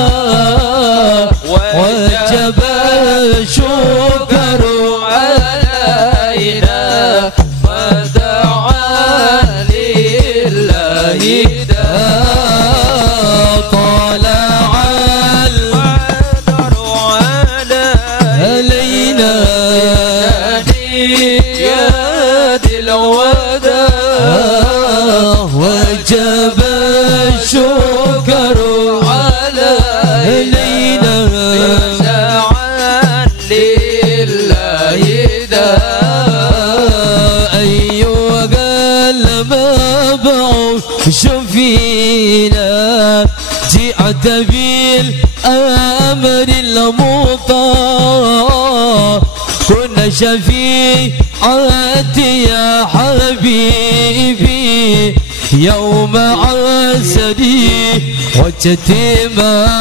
الوداع وجب الشكر علينا ودعا لله طلع القدر علينا يد الوداع وجب الشكر علينا دعا لله أيها المبعوث شفينا جئت بالأمر المطاع كنا شفيعتي يا حبيبي يوم عسري واجتماع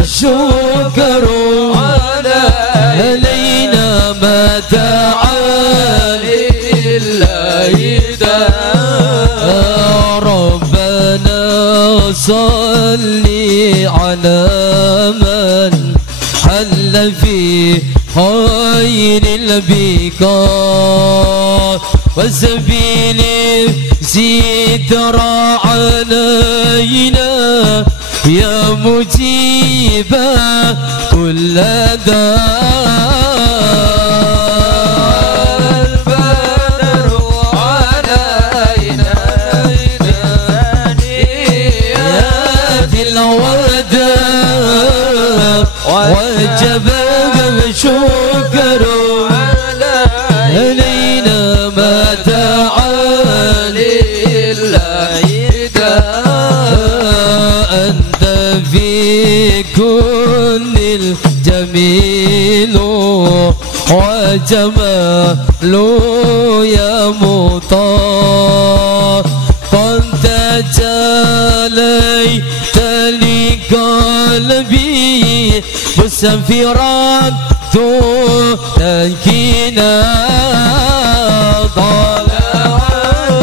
الشكر علينا ما دعا لله ربنا صلي على من حل في خير البقاع وسبيل ستر علينا يا مجيب كل داء البدر علينا ثنيات الوداع وجب الشكر علينا ما دعا لله أنت في كل الجميل وجمال يا مطاع قد تجليت لقلبي مسافرا تنكينا طلع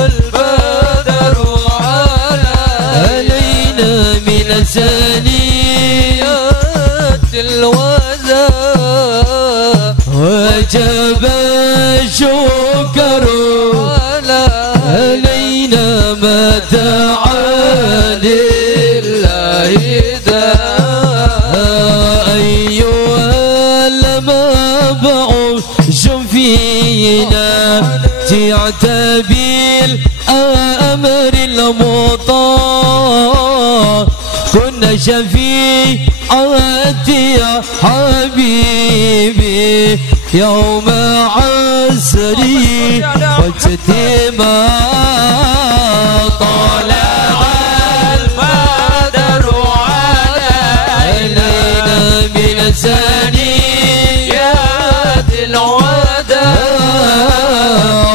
البدر علينا من ثنيات الوداع وجب الشكر علينا ما دعا لله أيها المبعوث شفينا جئت بالأمر المطاع كنا شفيعتي يا حبيبي يوم عسري واجتماع طلع البدر علينا من ثنيات الوداع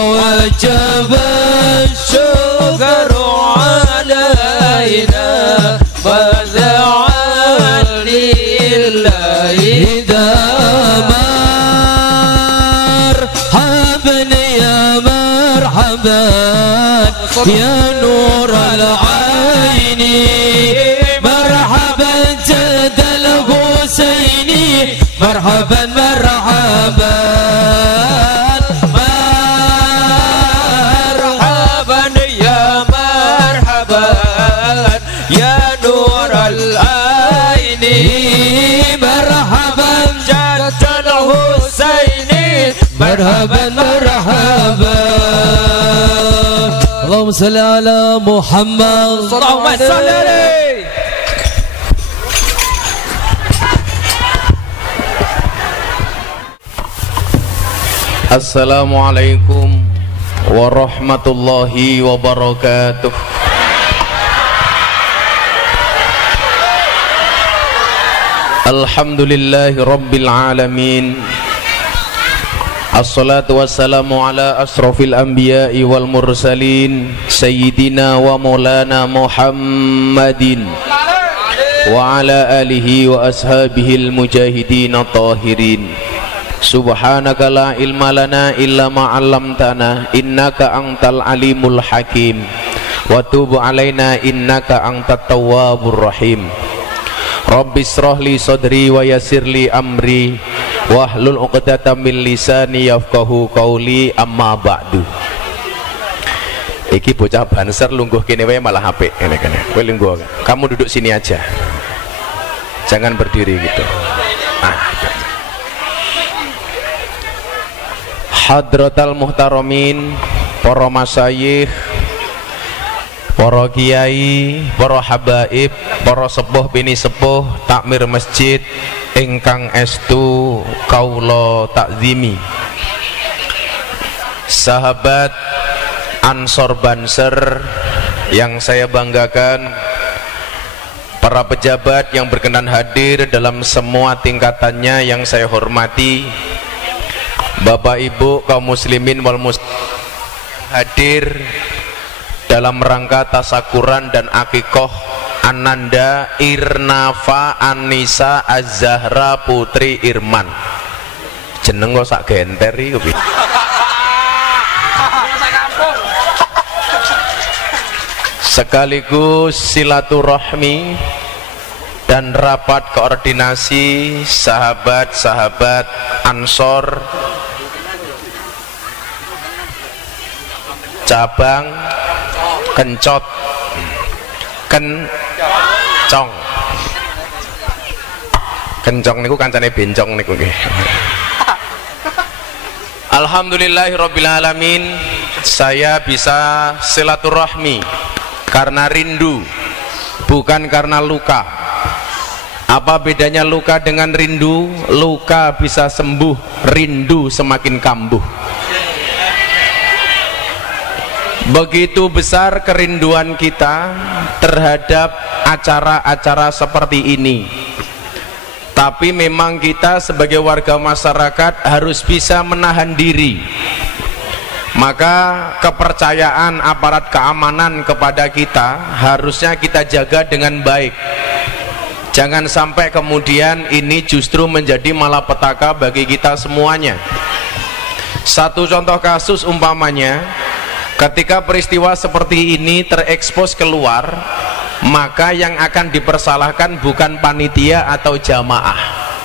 وجب الشكر علينا ودعا لله مرحبا يا نور العين مرحبا جد الحسيني مرحبا مرحبا مرحبا يا مرحبا يا نور العين مرحبا جد الحسيني مرحبا مرحبا اللهم صل على محمد اللهم صل عليه. Assalamualaikum warahmatullahi wabarakatuh. Alhamdulillahi rabbil alamin. Assalatu wassalamu ala asrafil anbiya'i wal mursalin Sayyidina wa maulana Muhammadin wa ala alihi wa ashabihil mujahidin tahirin. Subhanaka la ilma lana illa ma 'allamtana innaka antal alimul hakim wa tub alaina innaka antat tawwabur rahim. Rabbi shrah li sadri wa yassir li amri wahlul 'uqdatam min lisani yafqahu qawli, amma ba'du. Iki bocah banser lungguh kene wae malah apik ngene kene. Kowe lungguh. Kamu duduk sini aja. Jangan berdiri gitu. Hadratal muhtaramin, para masyayikh, para kiai, para habaib, para sepuh bini sepuh, takmir masjid ingkang estu kaula takzimi, sahabat Ansor Banser yang saya banggakan, para pejabat yang berkenan hadir dalam semua tingkatannya yang saya hormati, Bapak Ibu kaum muslimin wal muslimin hadir dalam rangka tasakuran dan akikoh Ananda Irnafa Anissa Az-Zahra Putri Irman. Jeneng kok sak genter iki. Sekaligus silaturahmi dan rapat koordinasi sahabat-sahabat Ansor cabang Kencot Kencong niku kancane bencong niku nggih. Alhamdulillahirabbil alamin, saya bisa silaturahmi karena rindu, bukan karena luka. Apa bedanya luka dengan rindu? Luka bisa sembuh, rindu semakin kambuh. Begitu besar kerinduan kita terhadap acara-acara seperti ini. Tapi memang kita sebagai warga masyarakat harus bisa menahan diri. Maka kepercayaan aparat keamanan kepada kita harusnya kita jaga dengan baik. Jangan sampai kemudian ini justru menjadi malapetaka bagi kita semuanya. Satu contoh kasus umpamanya, ketika peristiwa seperti ini terekspos keluar, maka yang akan dipersalahkan bukan panitia atau jamaah.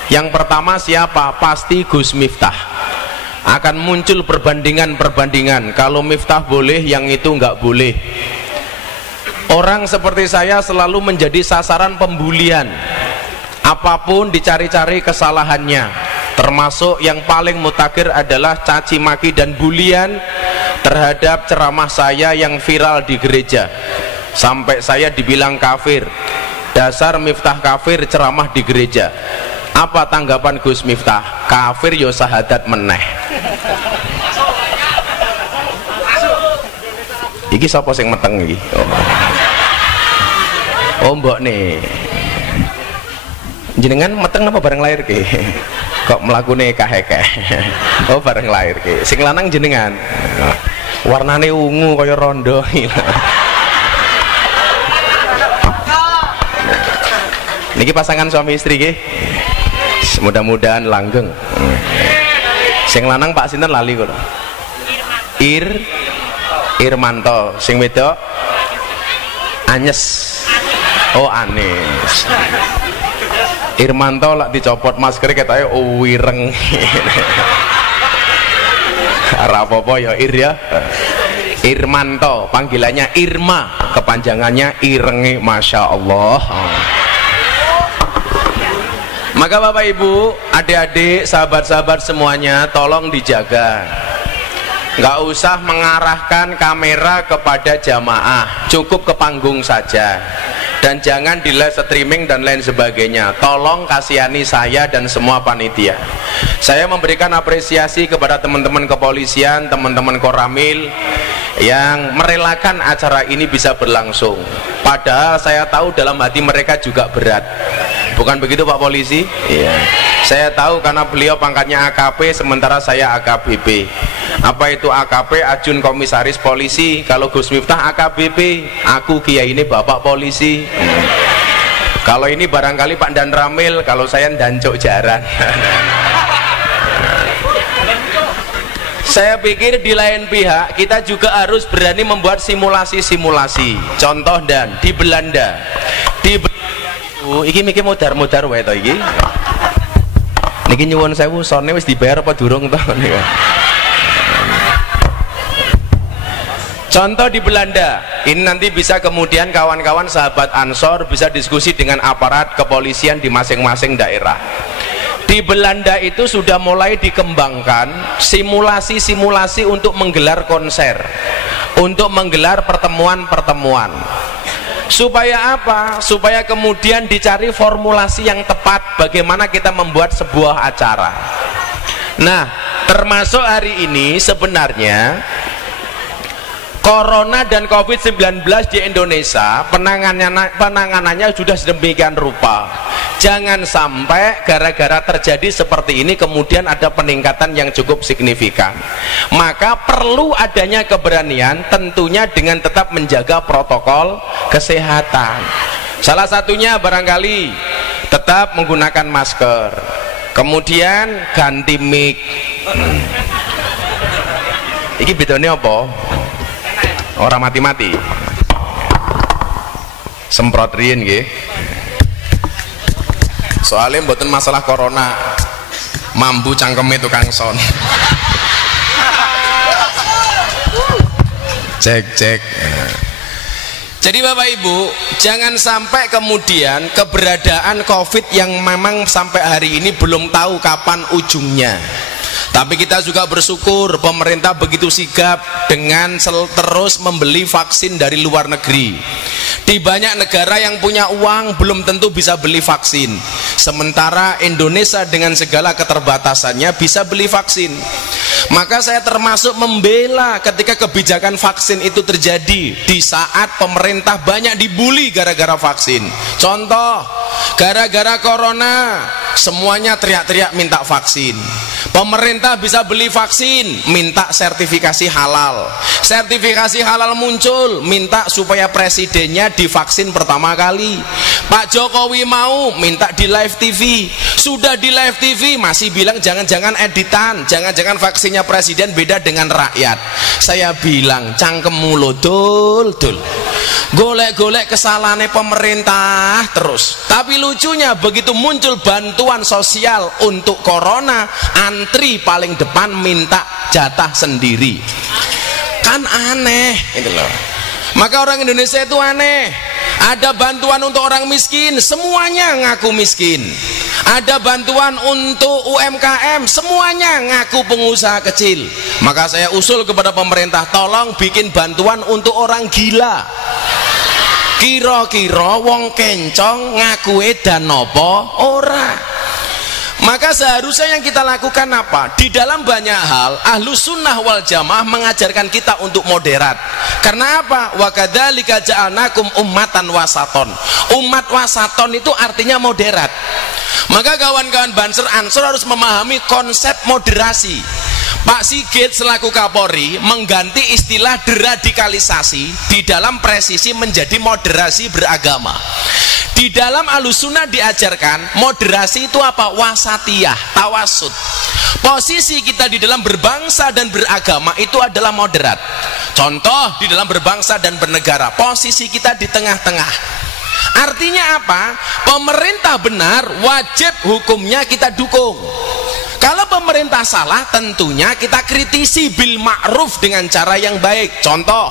Yang pertama siapa? Pasti Gus Miftah. Akan muncul perbandingan-perbandingan. Kalau Miftah boleh, yang itu nggak boleh. Orang seperti saya selalu menjadi sasaran pembulian. Apapun dicari-cari kesalahannya. Termasuk yang paling mutakhir adalah caci maki dan bulian terhadap ceramah saya yang viral di gereja, sampai saya dibilang kafir. Dasar Miftah kafir ceramah di gereja. Apa tanggapan Gus Miftah? Kafir yo sahadat meneh. Iki sapa sing meteng iki? Oh mbok nih. Jenengan meteng apa bareng lahir ki? Kok mlakune kahekeh. Oh bareng lahir ki. Sing lanang jenengan. Warnane ungu kaya rondo. Niki pasangan suami istri nggih. Mudah-mudahan langgeng. Sing lanang Pak sinten lali kula. Irmanto. Sing wedok Anyes. Oh Anis. Irmanto lak dicopot masker ketoke wireng. Ora apa-apa ya Ir ya. Irmanto, panggilannya Irma, kepanjangannya irenge, masya Allah. Maka Bapak Ibu, adik-adik, sahabat-sahabat semuanya, tolong dijaga. Nggak usah mengarahkan kamera kepada jamaah, cukup ke panggung saja. Dan jangan di live streaming dan lain sebagainya. Tolong kasihani saya dan semua panitia. Saya memberikan apresiasi kepada teman-teman kepolisian, teman-teman Koramil yang merelakan acara ini bisa berlangsung. Padahal saya tahu dalam hati mereka juga berat. Bukan begitu Pak Polisi? Iya. Saya tahu karena beliau pangkatnya AKP sementara saya AKBP. Apa itu AKP? Ajun Komisaris Polisi. Kalau Gus Miftah AKBP, aku Kiai ini Bapak Polisi. Kalau ini barangkali Pak Dan Ramil, kalau saya dancuk jaran. Saya pikir di lain pihak kita juga harus berani membuat simulasi-simulasi. Contoh dan di Belanda itu iki mikir modar-modar wae to iki. Niki nyuwun sewu sone wis dibayar apa durung to niku. Contoh di Belanda, ini nanti bisa kemudian kawan-kawan sahabat Ansor bisa diskusi dengan aparat kepolisian di masing-masing daerah. Di Belanda itu sudah mulai dikembangkan simulasi-simulasi untuk menggelar konser, untuk menggelar pertemuan-pertemuan. Supaya apa? Supaya kemudian dicari formulasi yang tepat bagaimana kita membuat sebuah acara. Nah, termasuk hari ini sebenarnya Corona dan COVID-19 di Indonesia penanganannya sudah sedemikian rupa. Jangan sampai gara-gara terjadi seperti ini kemudian ada peningkatan yang cukup signifikan. Maka perlu adanya keberanian tentunya dengan tetap menjaga protokol kesehatan. Salah satunya barangkali tetap menggunakan masker. Kemudian ganti mic. Iki bedanya apa? Orang mati-mati semprot riyen nggih. Soalnya mboten masalah corona, mambu cangkeme tukang son. Cek. Jadi Bapak Ibu, jangan sampai kemudian keberadaan COVID yang memang sampai hari ini belum tahu kapan ujungnya. Tapi kita juga bersyukur pemerintah begitu sigap dengan terus membeli vaksin dari luar negeri. Di banyak negara yang punya uang belum tentu bisa beli vaksin. Sementara Indonesia dengan segala keterbatasannya bisa beli vaksin. Maka saya termasuk membela ketika kebijakan vaksin itu terjadi di saat pemerintah banyak dibully gara-gara vaksin. Contoh, gara-gara corona semuanya teriak-teriak minta vaksin. Pemerintah bisa beli vaksin, minta sertifikasi halal. Sertifikasi halal muncul, minta supaya presidennya divaksin pertama kali. Pak Jokowi mau minta di live TV. Sudah di live TV masih bilang jangan-jangan editan, jangan-jangan vaksinnya presiden beda dengan rakyat. Saya bilang cangkemmu lo dul. Golek-golek kesalahannya pemerintah terus. Tapi lucunya begitu muncul bantuan sosial untuk corona, antri paling depan minta jatah sendiri. Kan aneh gitu loh. Maka orang Indonesia itu aneh. Ada bantuan untuk orang miskin, semuanya ngaku miskin. Ada bantuan untuk UMKM, semuanya ngaku pengusaha kecil. Maka saya usul kepada pemerintah, tolong bikin bantuan untuk orang gila. Kira-kira wong kencong ngaku edan apa ora. Maka seharusnya yang kita lakukan apa? Di dalam banyak hal Ahlus Sunnah wal Jamaah mengajarkan kita untuk moderat. Karena apa? Wa kadzalika ja'alnakum ummatan wasaton. Umat wasaton itu artinya moderat. Maka kawan-kawan Banser Ansor harus memahami konsep moderasi. Pak Sigit selaku Kapolri mengganti istilah deradikalisasi di dalam presisi menjadi moderasi beragama. Di dalam Ahlussunnah diajarkan moderasi itu apa? Wasatiyah, tawasud. Posisi kita di dalam berbangsa dan beragama itu adalah moderat. Contoh di dalam berbangsa dan bernegara, posisi kita di tengah-tengah. Artinya apa? Pemerintah benar, wajib hukumnya kita dukung. Kalau pemerintah salah, tentunya kita kritisi bil ma'ruf dengan cara yang baik. Contoh,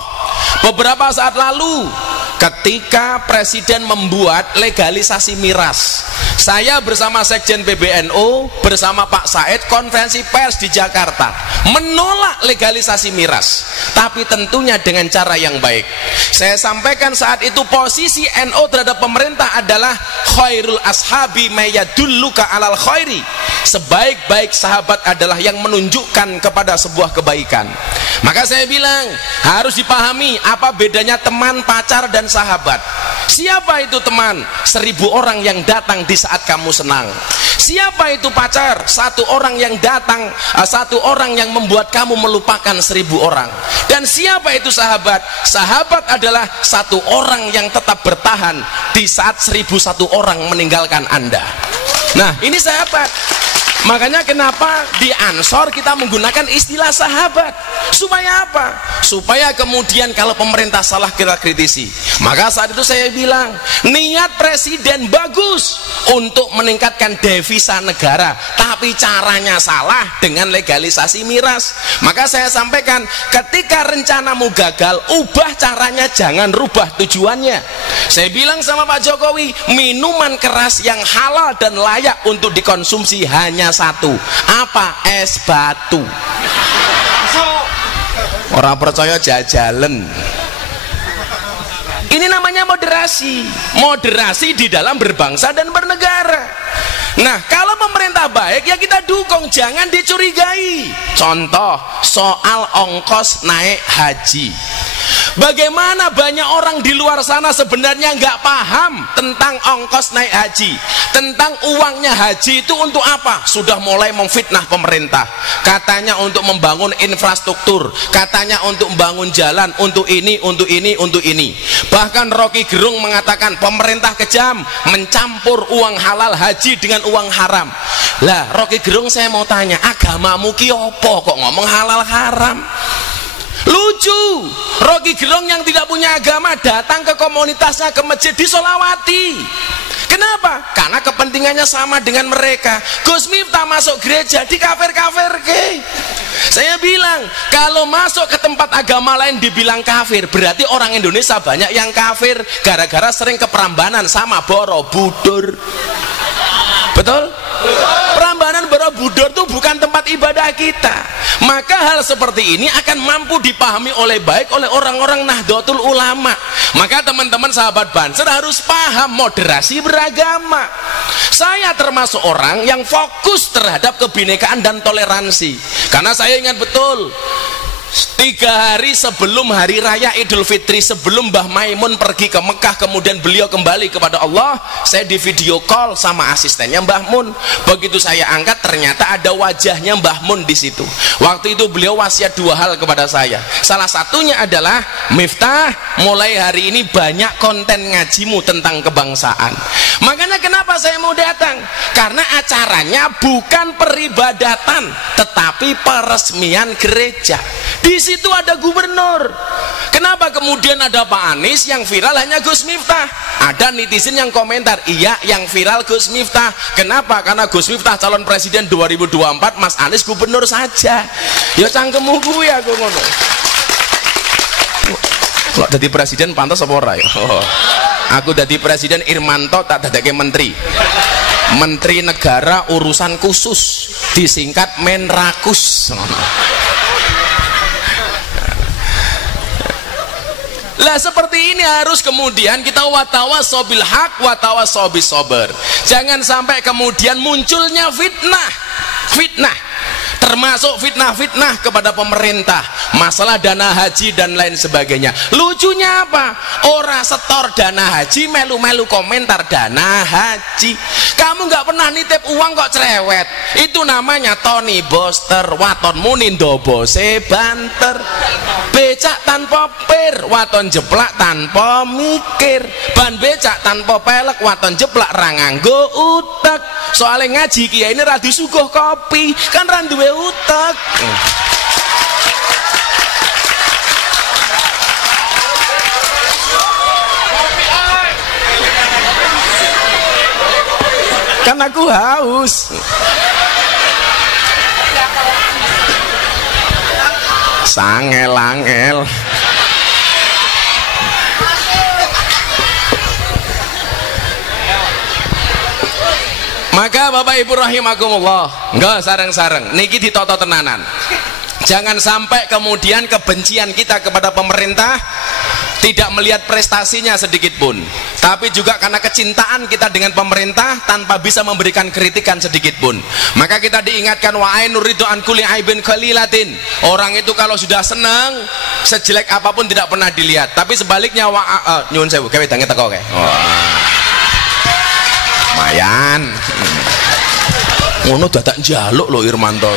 beberapa saat lalu ketika presiden membuat legalisasi miras, saya bersama Sekjen PBNU bersama Pak Said konferensi pers di Jakarta menolak legalisasi miras, tapi tentunya dengan cara yang baik. Saya sampaikan saat itu posisi NU terhadap pemerintah adalah khairul ashabi mayadulluka alal khairi. Sebaik-baik sahabat adalah yang menunjukkan kepada sebuah kebaikan. Maka saya bilang harus dipahami apa bedanya teman, pacar, dan sahabat. Siapa itu teman? 1000 orang yang datang di saat kamu senang. Siapa itu pacar? 1 orang yang datang, 1 orang yang membuat kamu melupakan 1000 orang. Dan siapa itu sahabat? Sahabat adalah 1 orang yang tetap bertahan di saat 1001 orang meninggalkan Anda. Nah, ini sahabat. Makanya kenapa di Ansor kita menggunakan istilah sahabat. Supaya apa? Supaya kemudian kalau pemerintah salah kita kritisi. Maka saat itu saya bilang, niat presiden bagus untuk meningkatkan devisa negara, tapi caranya salah dengan legalisasi miras. Maka saya sampaikan, ketika rencanamu gagal, ubah caranya, jangan rubah tujuannya. Saya bilang sama Pak Jokowi, minuman keras yang halal dan layak untuk dikonsumsi hanya 1. Apa? Es batu. Orang percaya jajalan. Ini namanya moderasi. Moderasi di dalam berbangsa dan bernegara. Nah, kalau pemerintah baik ya kita dukung, jangan dicurigai. Contoh soal ongkos naik haji. Bagaimana banyak orang di luar sana sebenarnya nggak paham tentang ongkos naik haji, tentang uangnya haji itu untuk apa. Sudah mulai memfitnah pemerintah, katanya untuk membangun infrastruktur, katanya untuk membangun jalan, untuk ini, untuk ini, untuk ini. Bahkan Rocky Gerung mengatakan pemerintah kejam mencampur uang halal haji dengan uang haram. Lah Rocky Gerung, saya mau tanya, agamamu ki opo kok ngomong halal haram? Lucu, Rocky Gerung yang tidak punya agama datang ke komunitasnya, ke masjid, disolawati. Kenapa? Karena kepentingannya sama dengan mereka. Gus Miftah masuk gereja di kafir-kafir ke. Saya bilang, kalau masuk ke tempat agama lain dibilang kafir, berarti orang Indonesia banyak yang kafir gara-gara sering ke Prambanan sama Borobudur. Betul? Prambanan Borobudur itu bukan tempat ibadah kita. Maka hal seperti ini akan mampu dipahami oleh baik oleh orang-orang Nahdlatul Ulama. Maka teman-teman sahabat Banser harus paham moderasi beragama. Saya termasuk orang yang fokus terhadap kebinekaan dan toleransi. Karena saya ingat betul, 3 hari sebelum hari raya Idul Fitri, sebelum Mbah Maimun pergi ke Mekah, kemudian beliau kembali kepada Allah, saya di video call sama asistennya Mbah Mun. Begitu saya angkat, ternyata ada wajahnya Mbah Mun di situ. Waktu itu beliau wasiat 2 hal kepada saya. Salah satunya adalah, Miftah, mulai hari ini banyak konten ngajimu tentang kebangsaan. Makanya kenapa saya mau datang? Karena acaranya bukan peribadatan, tetapi peresmian gereja. Di situ ada gubernur. Kenapa kemudian ada Pak Anies, yang viral hanya Gus Miftah? Ada netizen yang komentar, iya yang viral Gus Miftah. Kenapa? Karena Gus Miftah calon presiden 2024, Mas Anies gubernur saja. Ya cangkemmu gue aku ngono. Kalau jadi presiden pantas apa ora ya? Oh. Aku jadi presiden Irmanto tak dadake menteri. Menteri Negara Urusan Khusus, disingkat Menrakus. Lah seperti ini harus kemudian kita watawasau bil haq watawasau bis sabr. Jangan sampai kemudian munculnya fitnah, termasuk fitnah kepada pemerintah, masalah dana haji dan lain sebagainya. Lucunya apa? Ora setor dana haji, melu-melu komentar dana haji. Kamu nggak pernah nitip uang kok cerewet. Itu namanya Tony Boster, waton munindo bose banter. Becak tanpa pir, waton jeplak tanpa mikir. Ban becak tanpa pelek, waton jeplak ra nganggo utek. Soalnya ngaji kiai ini radu suguh kopi, kan ra duwe utek. Kan aku haus. Sangel-angel. Maka Bapak Ibu rahimakumullah, enggak sareng-sareng niki ditoto tenanan. Jangan sampai kemudian kebencian kita kepada pemerintah tidak melihat prestasinya sedikit pun, tapi juga karena kecintaan kita dengan pemerintah tanpa bisa memberikan kritikan sedikit pun. Maka kita diingatkan wa ainur ridho an kulli aibin qalilatin. Orang itu kalau sudah senang, sejelek apapun tidak pernah dilihat. Tapi sebaliknya nyuwun sewu, gawe dange teko kae. Lumayan. Ngono dadak njaluk lho Irmanto.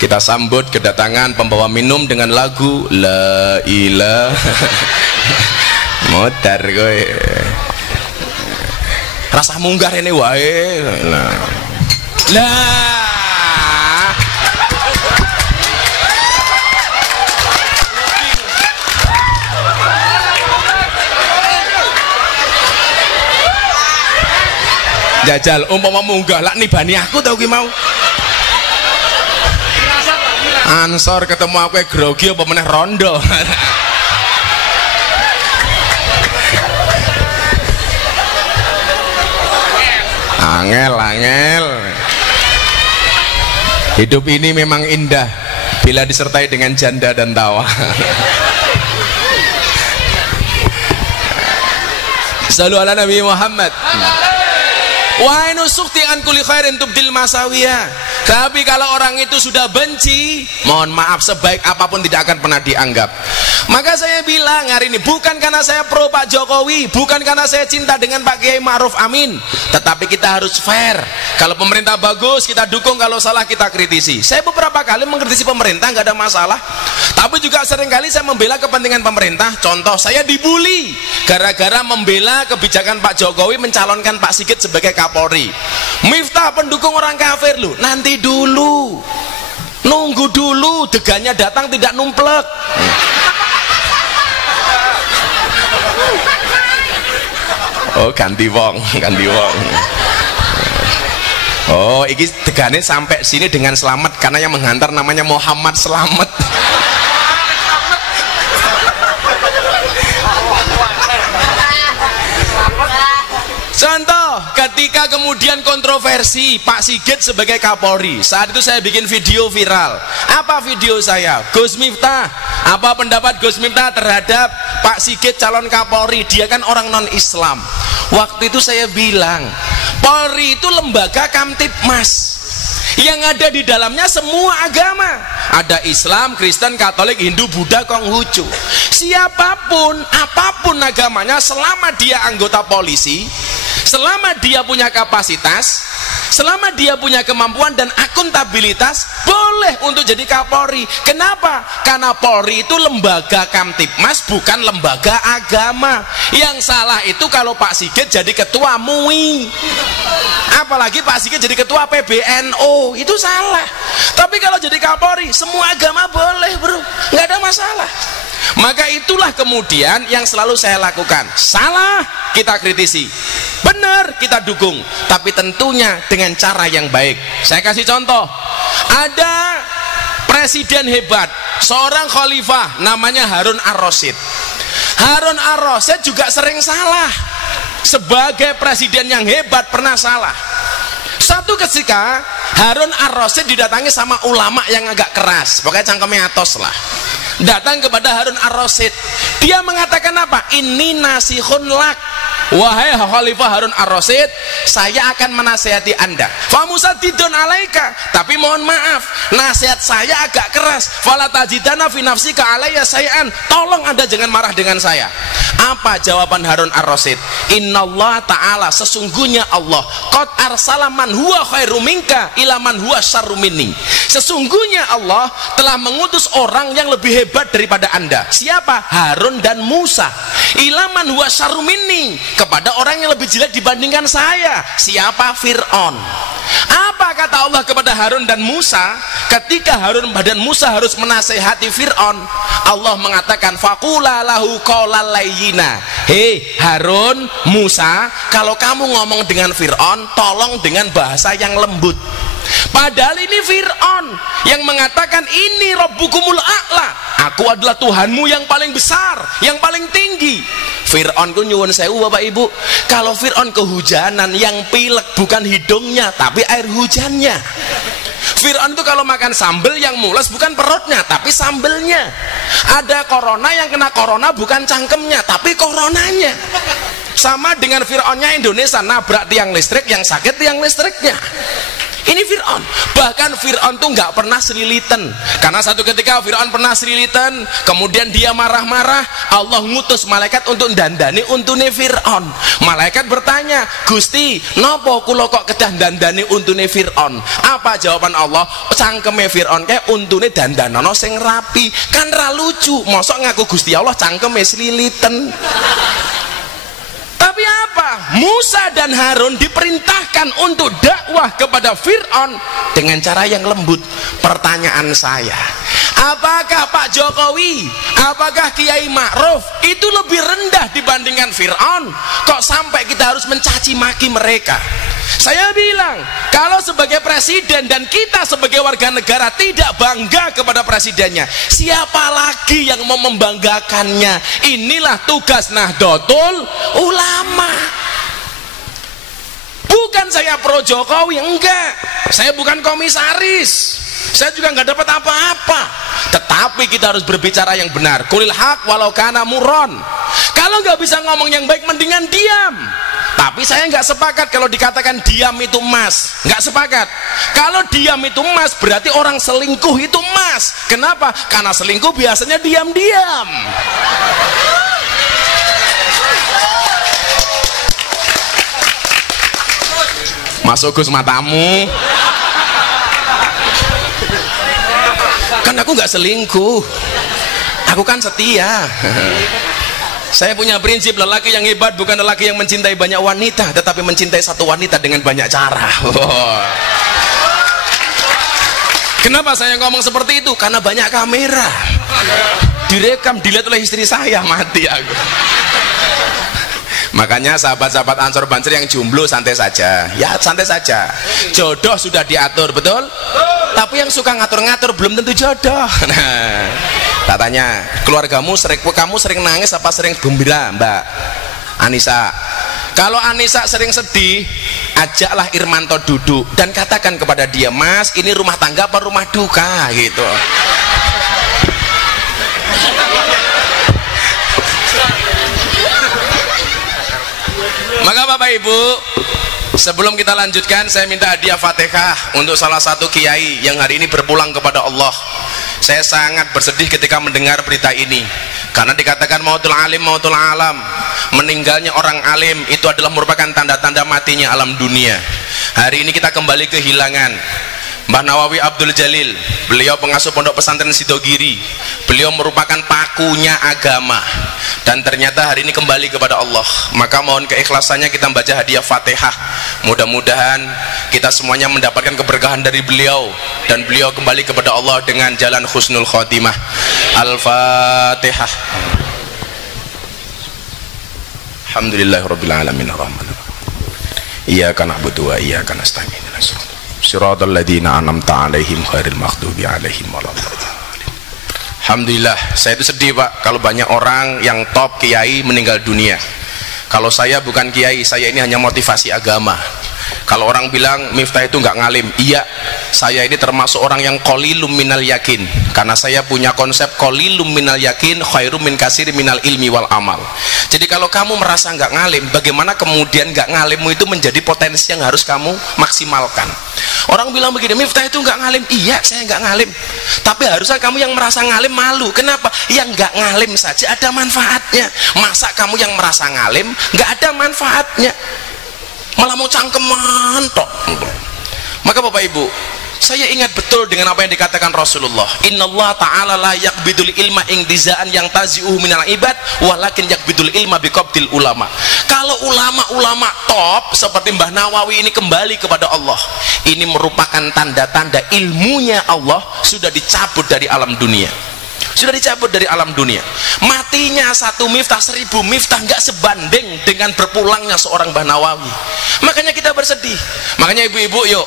Kita sambut kedatangan pembawa minum dengan lagu La ilaha modar kowe. Rasa munggah ini wae. Lah. Jajal umpama munggah lak nibani aku tau ki mau. Ansor ketemu aku grogi apa meneh rondo. Angel. Hidup ini memang indah bila disertai dengan janda dan tawa. Sallu ala Nabi Muhammad. Wa nusukti an kulli khairin tubdil masawiyah. Tapi kalau orang itu sudah benci, mohon maaf, sebaik apapun tidak akan pernah dianggap. Maka saya bilang hari ini bukan karena saya pro Pak Jokowi, bukan karena saya cinta dengan Pak Kiai Ma'ruf Amin, tetapi kita harus fair. Kalau pemerintah bagus kita dukung, kalau salah kita kritisi. Saya beberapa kali mengkritisi pemerintah, nggak ada masalah. Tapi juga seringkali saya membela kepentingan pemerintah. Contoh, saya dibully gara-gara membela kebijakan Pak Jokowi mencalonkan Pak Sigit sebagai Kapolri. Miftah pendukung orang kafir lu, nanti dulu, nunggu dulu, degannya datang tidak numplek. Oh ganti wong. Oh iki degane sampai sini dengan selamat karena yang menghantar namanya Muhammad Selamat. Contoh, ketika kemudian kontroversi Pak Sigit sebagai Kapolri, saat itu saya bikin video viral. Apa video saya? Gus Miftah, apa pendapat Gus Miftah terhadap Pak Sigit calon Kapolri? Dia kan orang non-Islam. Waktu itu saya bilang, Polri itu lembaga Kamtibmas yang ada di dalamnya semua agama. Ada Islam, Kristen, Katolik, Hindu, Buddha, Konghucu. Siapapun, apapun agamanya, selama dia anggota polisi, selama dia punya kapasitas, selama dia punya kemampuan dan akuntabilitas, boleh untuk jadi Kapolri. Kenapa? Karena Polri itu lembaga Kamtibmas, bukan lembaga agama. Yang salah itu kalau Pak Sigit jadi ketua MUI, apalagi Pak Sigit jadi ketua PBNU, itu salah. Tapi kalau jadi Kapolri, semua agama boleh bro, nggak ada masalah. Maka itulah kemudian yang selalu saya lakukan. Salah kita kritisi, benar kita dukung, tapi tentunya dengan cara yang baik. Saya kasih contoh, ada presiden hebat, seorang khalifah namanya Harun Ar-Rasyid. Harun Ar-Rasyid juga sering salah. Sebagai presiden yang hebat pernah salah. Satu ketika Harun Ar-Rasyid didatangi sama ulama yang agak keras, pokoknya cangkemnya atos lah. Datang kepada Harun Ar-Rasyid, dia mengatakan apa? Ini nasihun lak, wahai Khalifah Harun Ar-Rasyid, saya akan menasihati anda. Famusadidun alaika, tapi mohon maaf, nasihat saya agak keras. Fala tajidana fi nafsika alayya say'an, tolong anda jangan marah dengan saya. Apa jawaban Harun Ar-Rasyid? Innallaha ta'ala, sesungguhnya Allah, qad arsala man huwa khairu minka ila man huwa syarru minni. Sesungguhnya Allah telah mengutus orang yang lebih hebat daripada anda. Siapa? Harun dan Musa. Ila man huwa syarru minni, kepada orang yang lebih jelek dibandingkan saya. Siapa? Fir'aun. Apa kata Allah kepada Harun dan Musa ketika Harun dan Musa harus menasehati Fir'aun? Allah mengatakan faqula lahu qawlan layyina. Hei Harun, Musa, kalau kamu ngomong dengan Fir'aun, tolong dengan bahasa yang lembut. Padahal ini Fir'aun yang mengatakan ini Rabbukumul A'la, aku adalah Tuhanmu yang paling besar, yang paling tinggi. Fir'aun ku nyuwun sewu Bapak Ibu, kalau Fir'aun kehujanan yang pilek bukan hidungnya tapi air hujannya. Fir'aun itu kalau makan sambel yang mules bukan perutnya tapi sambelnya. Ada corona yang kena corona bukan cangkemnya tapi coronanya. Sama dengan Fir'aunnya Indonesia, nabrak tiang listrik, yang sakit tiang listriknya. Ini Fir'aun. Bahkan Fir'aun tuh nggak pernah selilitan, karena satu ketika Fir'aun pernah selilitan, kemudian dia marah-marah, Allah ngutus malaikat untuk dandani untune Fir'aun. Malaikat bertanya, Gusti, nopo kulo kok kedah dandani untune Fir'aun? Apa jawaban Allah? Cangkeme Fir'aun kayak untune dandanono sing rapi. Kan ra lucu, mosok ngaku Gusti Allah cangkeme selilitan. Tapi apa? Musa dan Harun diperintahkan untuk dakwah kepada Fir'aun dengan cara yang lembut. Pertanyaan saya, apakah Pak Jokowi, apakah Kiai Ma'ruf itu lebih rendah dibandingkan Fir'aun? Kok sampai kita harus mencaci maki mereka? Saya bilang, kalau sebagai presiden dan kita sebagai warga negara tidak bangga kepada presidennya, siapa lagi yang mau membanggakannya? Inilah tugas Nahdlatul Ulama. Bukan saya pro Jokowi, enggak. Saya bukan komisaris, saya juga nggak dapat apa-apa. Tetapi kita harus berbicara yang benar. Qulil haq walau kana murron. Kalau nggak bisa ngomong yang baik, mendingan diam. Tapi saya nggak sepakat kalau dikatakan diam itu emas. Nggak sepakat. Kalau diam itu emas, berarti orang selingkuh itu emas. Kenapa? Karena selingkuh biasanya diam-diam. Masuk Gus matamu. Kan aku nggak selingkuh, aku kan setia. Saya punya prinsip, lelaki yang hebat bukan lelaki yang mencintai banyak wanita, tetapi mencintai satu wanita dengan banyak cara. Kenapa saya ngomong seperti itu? Karena banyak kamera, direkam, dilihat oleh istri saya, mati aku. Makanya sahabat-sahabat Ansor Banser yang jomblo santai saja, ya santai saja. Jodoh sudah diatur, betul? Tapi yang suka ngatur-ngatur belum tentu jodoh. Nah, tak tanya, keluargamu kamu sering nangis apa sering gembira, Mbak Anissa? Kalau Anissa sering sedih, ajaklah Irmanto duduk dan katakan kepada dia, Mas, ini rumah tangga apa rumah duka gitu. Maka Bapak Ibu, sebelum kita lanjutkan, saya minta hadiah Fatihah untuk salah satu kiai yang hari ini berpulang kepada Allah. Saya sangat bersedih ketika mendengar berita ini, karena dikatakan mautul alim mautul alam, meninggalnya orang alim itu adalah merupakan tanda-tanda matinya alam dunia. Hari ini kita kembali kehilangan Mbah Nawawi Abdul Jalil. Beliau pengasuh pondok pesantren Sidogiri, beliau merupakan pakunya agama, dan ternyata hari ini kembali kepada Allah. Maka mohon keikhlasannya kita membaca hadiah Fatihah. Mudah-mudahan kita semuanya mendapatkan keberkahan dari beliau, dan beliau kembali kepada Allah dengan jalan husnul khotimah. Al-Fatihah. Alhamdulillahirabbil alamin arrahmanir rahim. Iyyaka na'budu wa iyyaka nasta'in. Siratal ladzina an'amta 'alaihim ghairil maghdubi 'alaihim waladdallin. Alhamdulillah, saya itu sedih Pak kalau banyak orang yang top kiai meninggal dunia. Kalau saya bukan kiai, saya ini hanya motivasi agama. Kalau orang bilang Miftah itu nggak ngalim, iya, saya ini termasuk orang yang qalilum minal yakin, karena saya punya konsep qalilum minal yakin khairum min katsir minal ilmi wal amal. Jadi kalau kamu merasa nggak ngalim, bagaimana kemudian nggak ngalimmu itu menjadi potensi yang harus kamu maksimalkan. Orang bilang begini, Miftah itu nggak ngalim, iya saya nggak ngalim, tapi harusnya kamu yang merasa ngalim malu. Kenapa? Yang nggak ngalim saja ada manfaatnya, masa kamu yang merasa ngalim nggak ada manfaatnya, malah mau cangkeman tok. Maka Bapak Ibu, saya ingat betul dengan apa yang dikatakan Rasulullah, Innallaha ta'ala la yaqbidul ilma ingtizaan yang tazi'uhu minal ibad walakin yaqbidul ilma biqabdil ulama. Kalau ulama-ulama top seperti Mbah Nawawi ini kembali kepada Allah, ini merupakan tanda-tanda ilmunya Allah sudah dicabut dari alam dunia. Sudah dicabut dari alam dunia. Matinya satu Miftah, 1000 Miftah nggak sebanding dengan berpulangnya seorang Mbah Nawawi. Makanya kita bersedih. Makanya ibu-ibu, yuk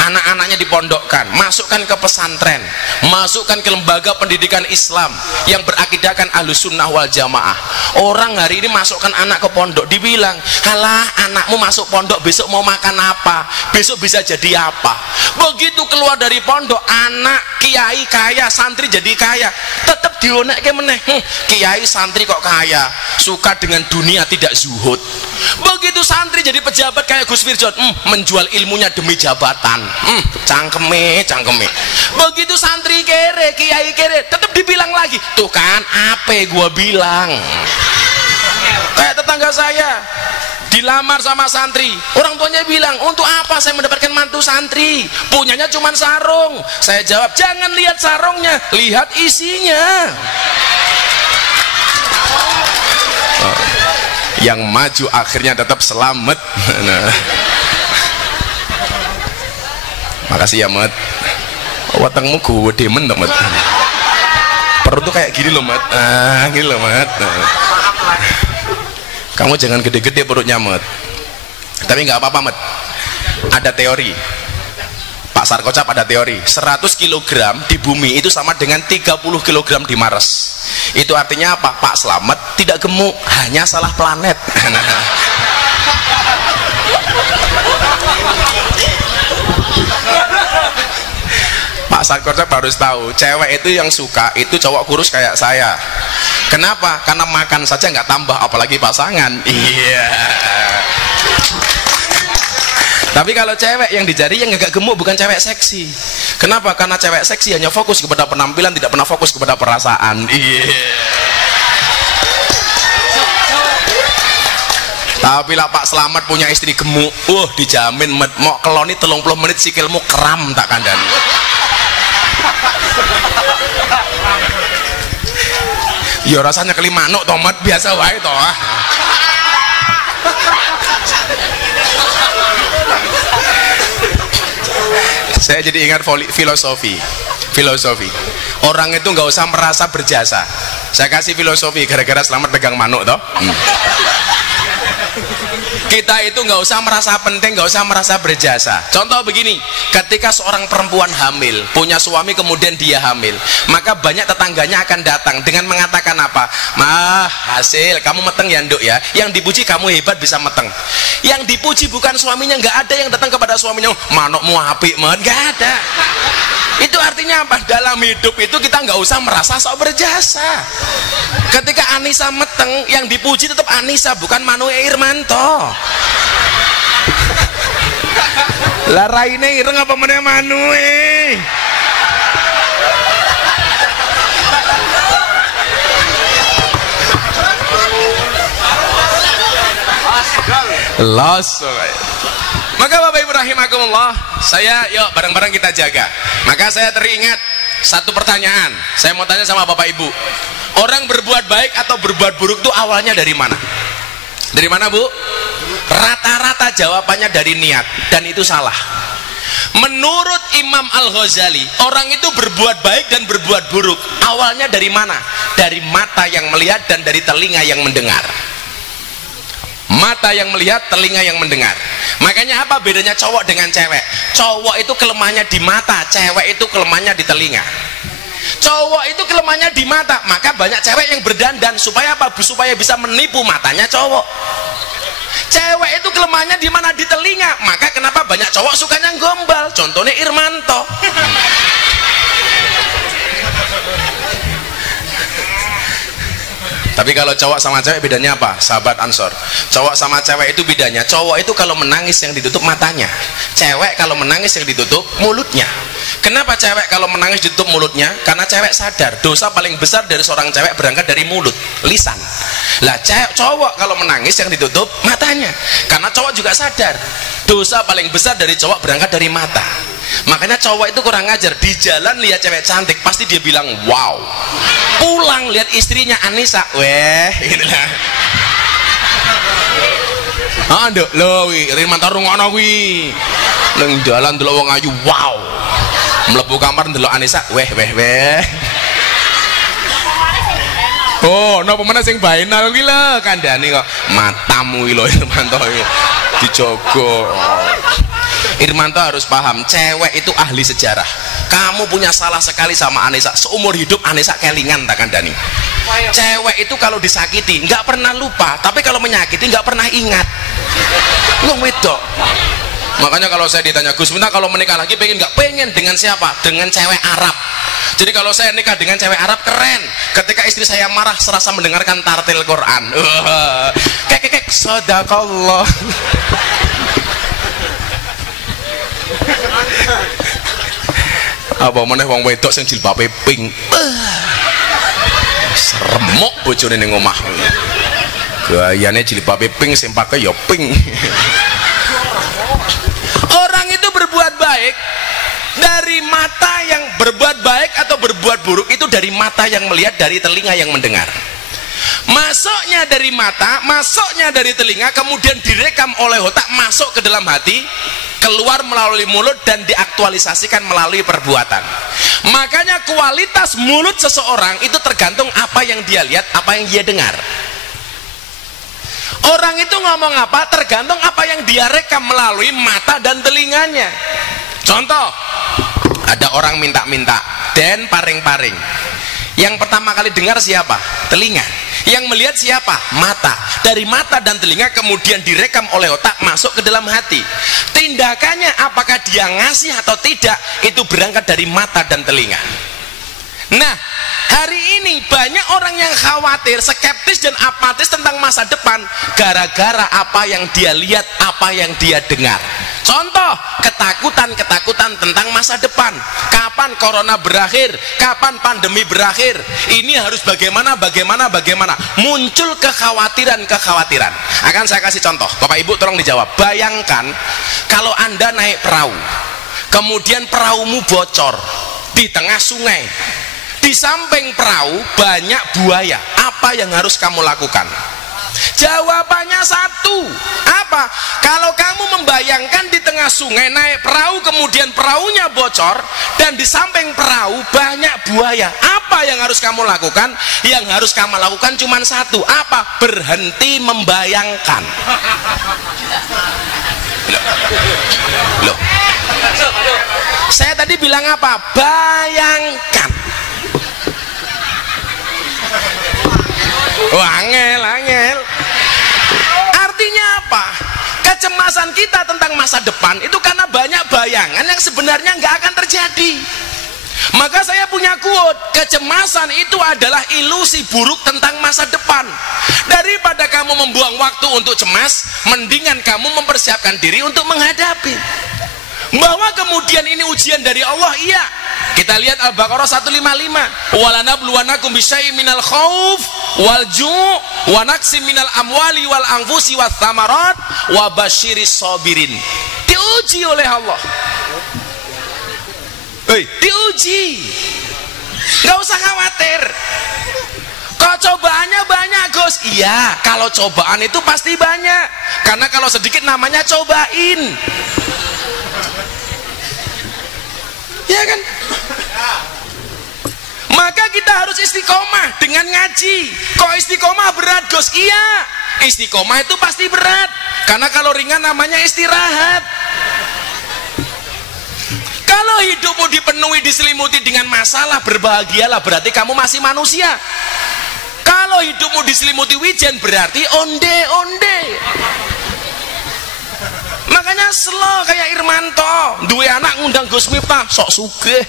anak-anaknya dipondokkan, masukkan ke pesantren, masukkan ke lembaga pendidikan Islam yang berakidahkan Ahlus Sunnah wal Jamaah. Orang hari ini masukkan anak ke pondok, dibilang, halah anakmu masuk pondok besok mau makan apa? apa, besok bisa jadi apa. Begitu keluar dari pondok, anak kiai kaya, santri jadi kaya, tetap dionekke meneh. Kiai santri kok kaya, suka dengan dunia, tidak zuhud. Begitu santri jadi pejabat kayak Gus Firjon, menjual ilmunya demi jabatan. Cangkeme. Begitu santri kere, kiai kere, tetap dibilang lagi, tuh kan apa gua bilang. Kayak tetangga saya dilamar sama santri, orang tuanya bilang, untuk apa saya mendapatkan mantu santri, punyanya cuma sarung. Saya jawab, jangan lihat sarungnya, lihat isinya. Yang maju akhirnya tetap selamat. Nah. Makasih ya Mat, watangmu gede men Mat, perut tuh kayak gini loh Mat, gini loh Mat. Kamu jangan gede-gede perutnya Mat, tapi nggak apa-apa Mat. Ada teori, Pak Sarkocap ada teori, 100 kg di bumi itu sama dengan 30 kg di Mars. Itu artinya apa? Pak Slamet tidak gemuk, hanya salah planet. Pak Sarkocap harus tahu, cewek itu yang suka itu cowok kurus kayak saya. Kenapa? Karena makan saja nggak tambah, apalagi pasangan. Iya. Tapi kalau cewek yang dicari yang agak gemuk, bukan cewek seksi. Kenapa? Karena cewek seksi hanya fokus kepada penampilan, tidak pernah fokus kepada perasaan. Iya. Tapi lah Pak Slamet punya istri gemuk, dijamin mau keloni 30 menit sikilmu kram tak kandani. Ya rasanya kelimanuk tomat biasa wae toh. Saya jadi ingat filosofi. Orang itu nggak usah merasa berjasa. Saya kasih filosofi gara-gara Slamet pegang manuk toh. Kita itu nggak usah merasa penting, nggak usah merasa berjasa. Contoh begini, ketika seorang perempuan hamil, punya suami kemudian dia hamil, maka banyak tetangganya akan datang dengan mengatakan apa? Hasil kamu meteng ya nduk ya. Yang dipuji kamu hebat bisa meteng. Yang dipuji bukan suaminya, nggak ada yang datang kepada suaminya, manukmu apik men, nggak ada. Itu artinya apa? Dalam hidup itu kita nggak usah merasa sok berjasa. Ketika Anissa meteng, yang dipuji tetap Anissa, bukan Manu Irmanto. Lah raine ireng apa meneh Manu Los. Maka Bapak Ibu rahimakumullah, saya yuk bareng-bareng kita jaga. Maka saya teringat satu pertanyaan. Saya mau tanya sama Bapak Ibu, orang berbuat baik atau berbuat buruk itu awalnya dari mana? Dari mana Bu? Rata-rata jawabannya dari niat, dan itu salah. Menurut Imam Al-Ghazali, orang itu berbuat baik dan berbuat buruk awalnya dari mana? Dari mata yang melihat dan dari telinga yang mendengar. Mata yang melihat, telinga yang mendengar. Makanya apa bedanya cowok dengan cewek? Cowok itu kelemahannya di mata, cewek itu kelemahannya di telinga. Cowok itu kelemahannya di mata, maka banyak cewek yang berdandan supaya apa? Supaya bisa menipu matanya cowok. Cewek itu kelemahannya di mana? Di telinga. Maka kenapa banyak cowok sukanya gombal? Contohnya Irmanto. Tapi kalau cowok sama cewek bedanya apa? Sahabat Ansor, cowok sama cewek itu bedanya, cowok itu kalau menangis yang ditutup matanya, cewek kalau menangis yang ditutup mulutnya. Kenapa cewek kalau menangis ditutup mulutnya? Karena cewek sadar dosa paling besar dari seorang cewek berangkat dari mulut, lisan. Lah cowok kalau menangis yang ditutup matanya, karena cowok juga sadar dosa paling besar dari cowok berangkat dari mata. Makanya cowok itu kurang ajar, di jalan lihat cewek cantik pasti dia bilang wow, pulang lihat istrinya Anissa, weh inilah. Nduk lho wi Irmanto rungono kuwi ning dalan delok wong ayu wow, mlebu kamar ndelok Anissa, weh. Oh, napa meneh sing bainal kuwi lho kandhane kok matamu lho Irmanto iki dijogo. Irmanto harus paham, cewek itu ahli sejarah. Kamu punya salah sekali sama Anissa, seumur hidup Anissa kelingan tak kandani. Cewek itu kalau disakiti nggak pernah lupa, tapi kalau menyakiti nggak pernah ingat. Wong wedok Makanya kalau saya ditanya, Gus Miftah kalau menikah lagi pengen nggak? Pengen. Dengan siapa? Dengan cewek Arab. Jadi kalau saya nikah dengan cewek Arab keren. Ketika istri saya marah serasa mendengarkan tartil Quran. Kek sadaqallah. Apa meneh wong wedok sing jilbabe pink. Seremok bojone ning omah. Gayane jilbabe pink sing pake ya pink. Orang itu berbuat baik dari mata yang berbuat baik atau berbuat buruk itu dari mata yang melihat, dari telinga yang mendengar. Masuknya dari mata, masuknya dari telinga, kemudian direkam oleh otak, masuk ke dalam hati, keluar melalui mulut dan diaktualisasikan melalui perbuatan. Makanya kualitas mulut seseorang itu tergantung apa yang dia lihat, apa yang dia dengar. Orang itu ngomong apa tergantung apa yang dia rekam melalui mata dan telinganya. Contoh, ada orang minta-minta dan paring-paring. Yang pertama kali dengar siapa? Telinga. Yang melihat siapa? Mata. Dari mata dan telinga kemudian direkam oleh otak, masuk ke dalam hati. Tindakannya apakah dia ngasih atau tidak, itu berangkat dari mata dan telinga. Nah, hari ini banyak orang yang khawatir, skeptis dan apatis tentang masa depan gara-gara apa yang dia lihat, apa yang dia dengar. Contoh, ketakutan tentang masa depan. Kapan corona berakhir? Kapan pandemi berakhir? Ini harus bagaimana? Muncul kekhawatiran. Akan saya kasih contoh. Bapak Ibu tolong dijawab. Bayangkan kalau Anda naik perahu, kemudian perahumu bocor di tengah sungai. Di samping perahu banyak buaya. Apa yang harus kamu lakukan? Jawabannya satu. Apa? Kalau kamu membayangkan di tengah sungai naik perahu, kemudian perahunya bocor dan di samping perahu banyak buaya, apa yang harus kamu lakukan? Yang harus kamu lakukan cuma satu. Apa? Berhenti membayangkan. Loh. Saya tadi bilang apa? Bayangkan. Angel. Artinya apa? Kecemasan kita tentang masa depan itu karena banyak bayangan yang sebenarnya nggak akan terjadi. Maka saya punya quote, kecemasan itu adalah ilusi buruk tentang masa depan. Daripada kamu membuang waktu untuk cemas, mendingan kamu mempersiapkan diri untuk menghadapi. Bahwa kemudian ini ujian dari Allah, iya. Kita lihat Al-Baqarah 155. Walanabluwanakum bisyai'in minal khauf wal ju' wa naqsim minal amwali wal anfusi wath thamarat wa basyiris sabirin. Diuji oleh Allah. Diuji. Enggak usah khawatir. Kok cobaannya banyak, Gus? Iya, kalau cobaan itu pasti banyak. Karena kalau sedikit namanya cobain. Ya kan? Maka kita harus istiqomah dengan ngaji. Kok istiqomah berat, Gus? Iya, istiqomah itu pasti berat. Karena kalau ringan namanya istirahat. Kalau hidupmu dipenuhi, diselimuti dengan masalah, berbahagialah, berarti kamu masih manusia. Kalau hidupmu diselimuti wijen, berarti onde-onde. Makanya slow kayak Irmanto, duwe anak ngundang Gus Miftah, sok sugih.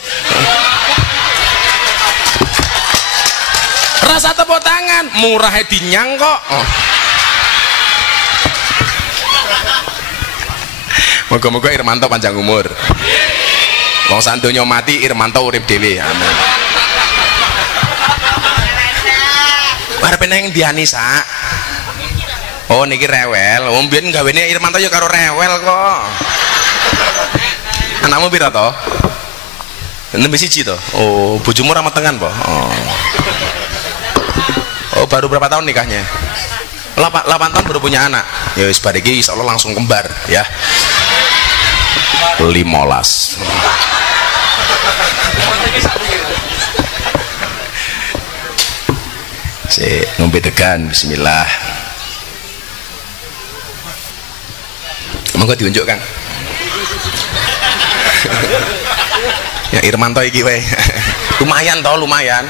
Rasa tepuk tangan, murahnya dinyang kok. Moga-moga Irmanto panjang umur. Wong sandonya mati, Irmanto urip dhewe. Amin. Arepe nang ndiani sak. Oh niki rewel. Wong mbiyen gawene Irmanto ya karo rewel kok. Anakmu pira to? 61 to. Oh, bojomu ra metengan po. Oh, baru berapa tahun nikahnya? 8 tahun baru punya anak. Ya wis bar iki insyaallah langsung kembar ya. 15. Si ngombe degan, bismillah. Monggo diunjuk Kang. Ya Irmanto iki wae. Lumayan toh, lumayan.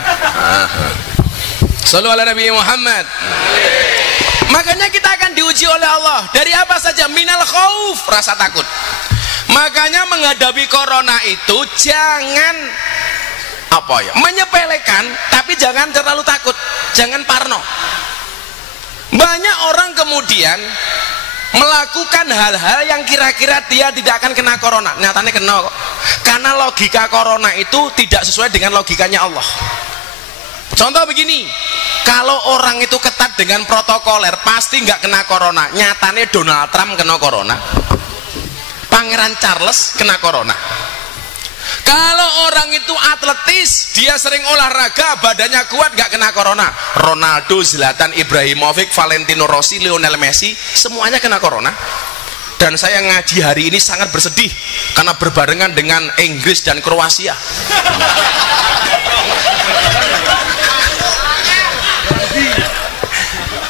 Shallu ala Nabi Muhammad. Makanya kita akan diuji oleh Allah dari apa saja, minal khauf, rasa takut. Makanya menghadapi corona itu jangan menyepelekan, tapi jangan terlalu takut, jangan parno. Banyak orang kemudian melakukan hal-hal yang kira-kira dia tidak akan kena corona, nyatanya kena kok. Karena logika corona itu tidak sesuai dengan logikanya Allah. Contoh begini, kalau orang itu ketat dengan protokoler pasti nggak kena corona, nyatanya Donald Trump kena corona, Pangeran Charles kena corona. Kalau orang itu atletis, dia sering olahraga, badannya kuat, gak kena corona. Ronaldo, Zlatan Ibrahimovic, Valentino Rossi, Lionel Messi, semuanya kena corona. Dan saya ngaji hari ini sangat bersedih karena berbarengan dengan Inggris dan Kroasia.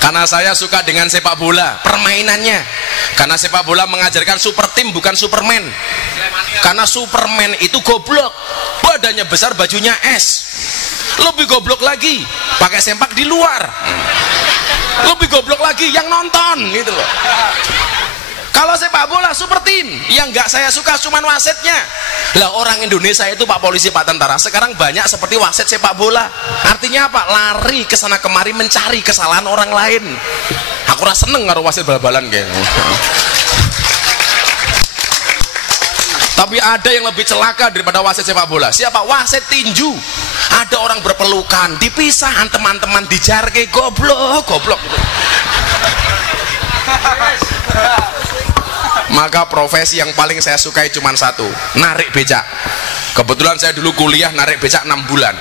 Karena saya suka dengan sepak bola, permainannya. Karena sepak bola mengajarkan super tim bukan superman. Karena superman itu goblok, badannya besar, bajunya es. Lebih goblok lagi pakai sempak di luar. Lebih goblok lagi yang nonton gitu loh. Kalau sepak bola super tim, yang nggak saya suka cuman wasitnya. Lah orang Indonesia itu Pak Polisi, Pak Tentara sekarang banyak seperti wasit sepak bola. Artinya apa? Lari ke sana kemari mencari kesalahan orang lain. Aku rasa seneng karo wasit bal-balan kayak. Tapi ada yang lebih celaka daripada wasit sepak bola. Siapa? Wasit tinju. Ada orang berpelukan, dipisah, teman-teman dijarke, goblok. Maka profesi yang paling saya sukai cuma satu, narik becak. Kebetulan saya dulu kuliah narik becak 6 bulan.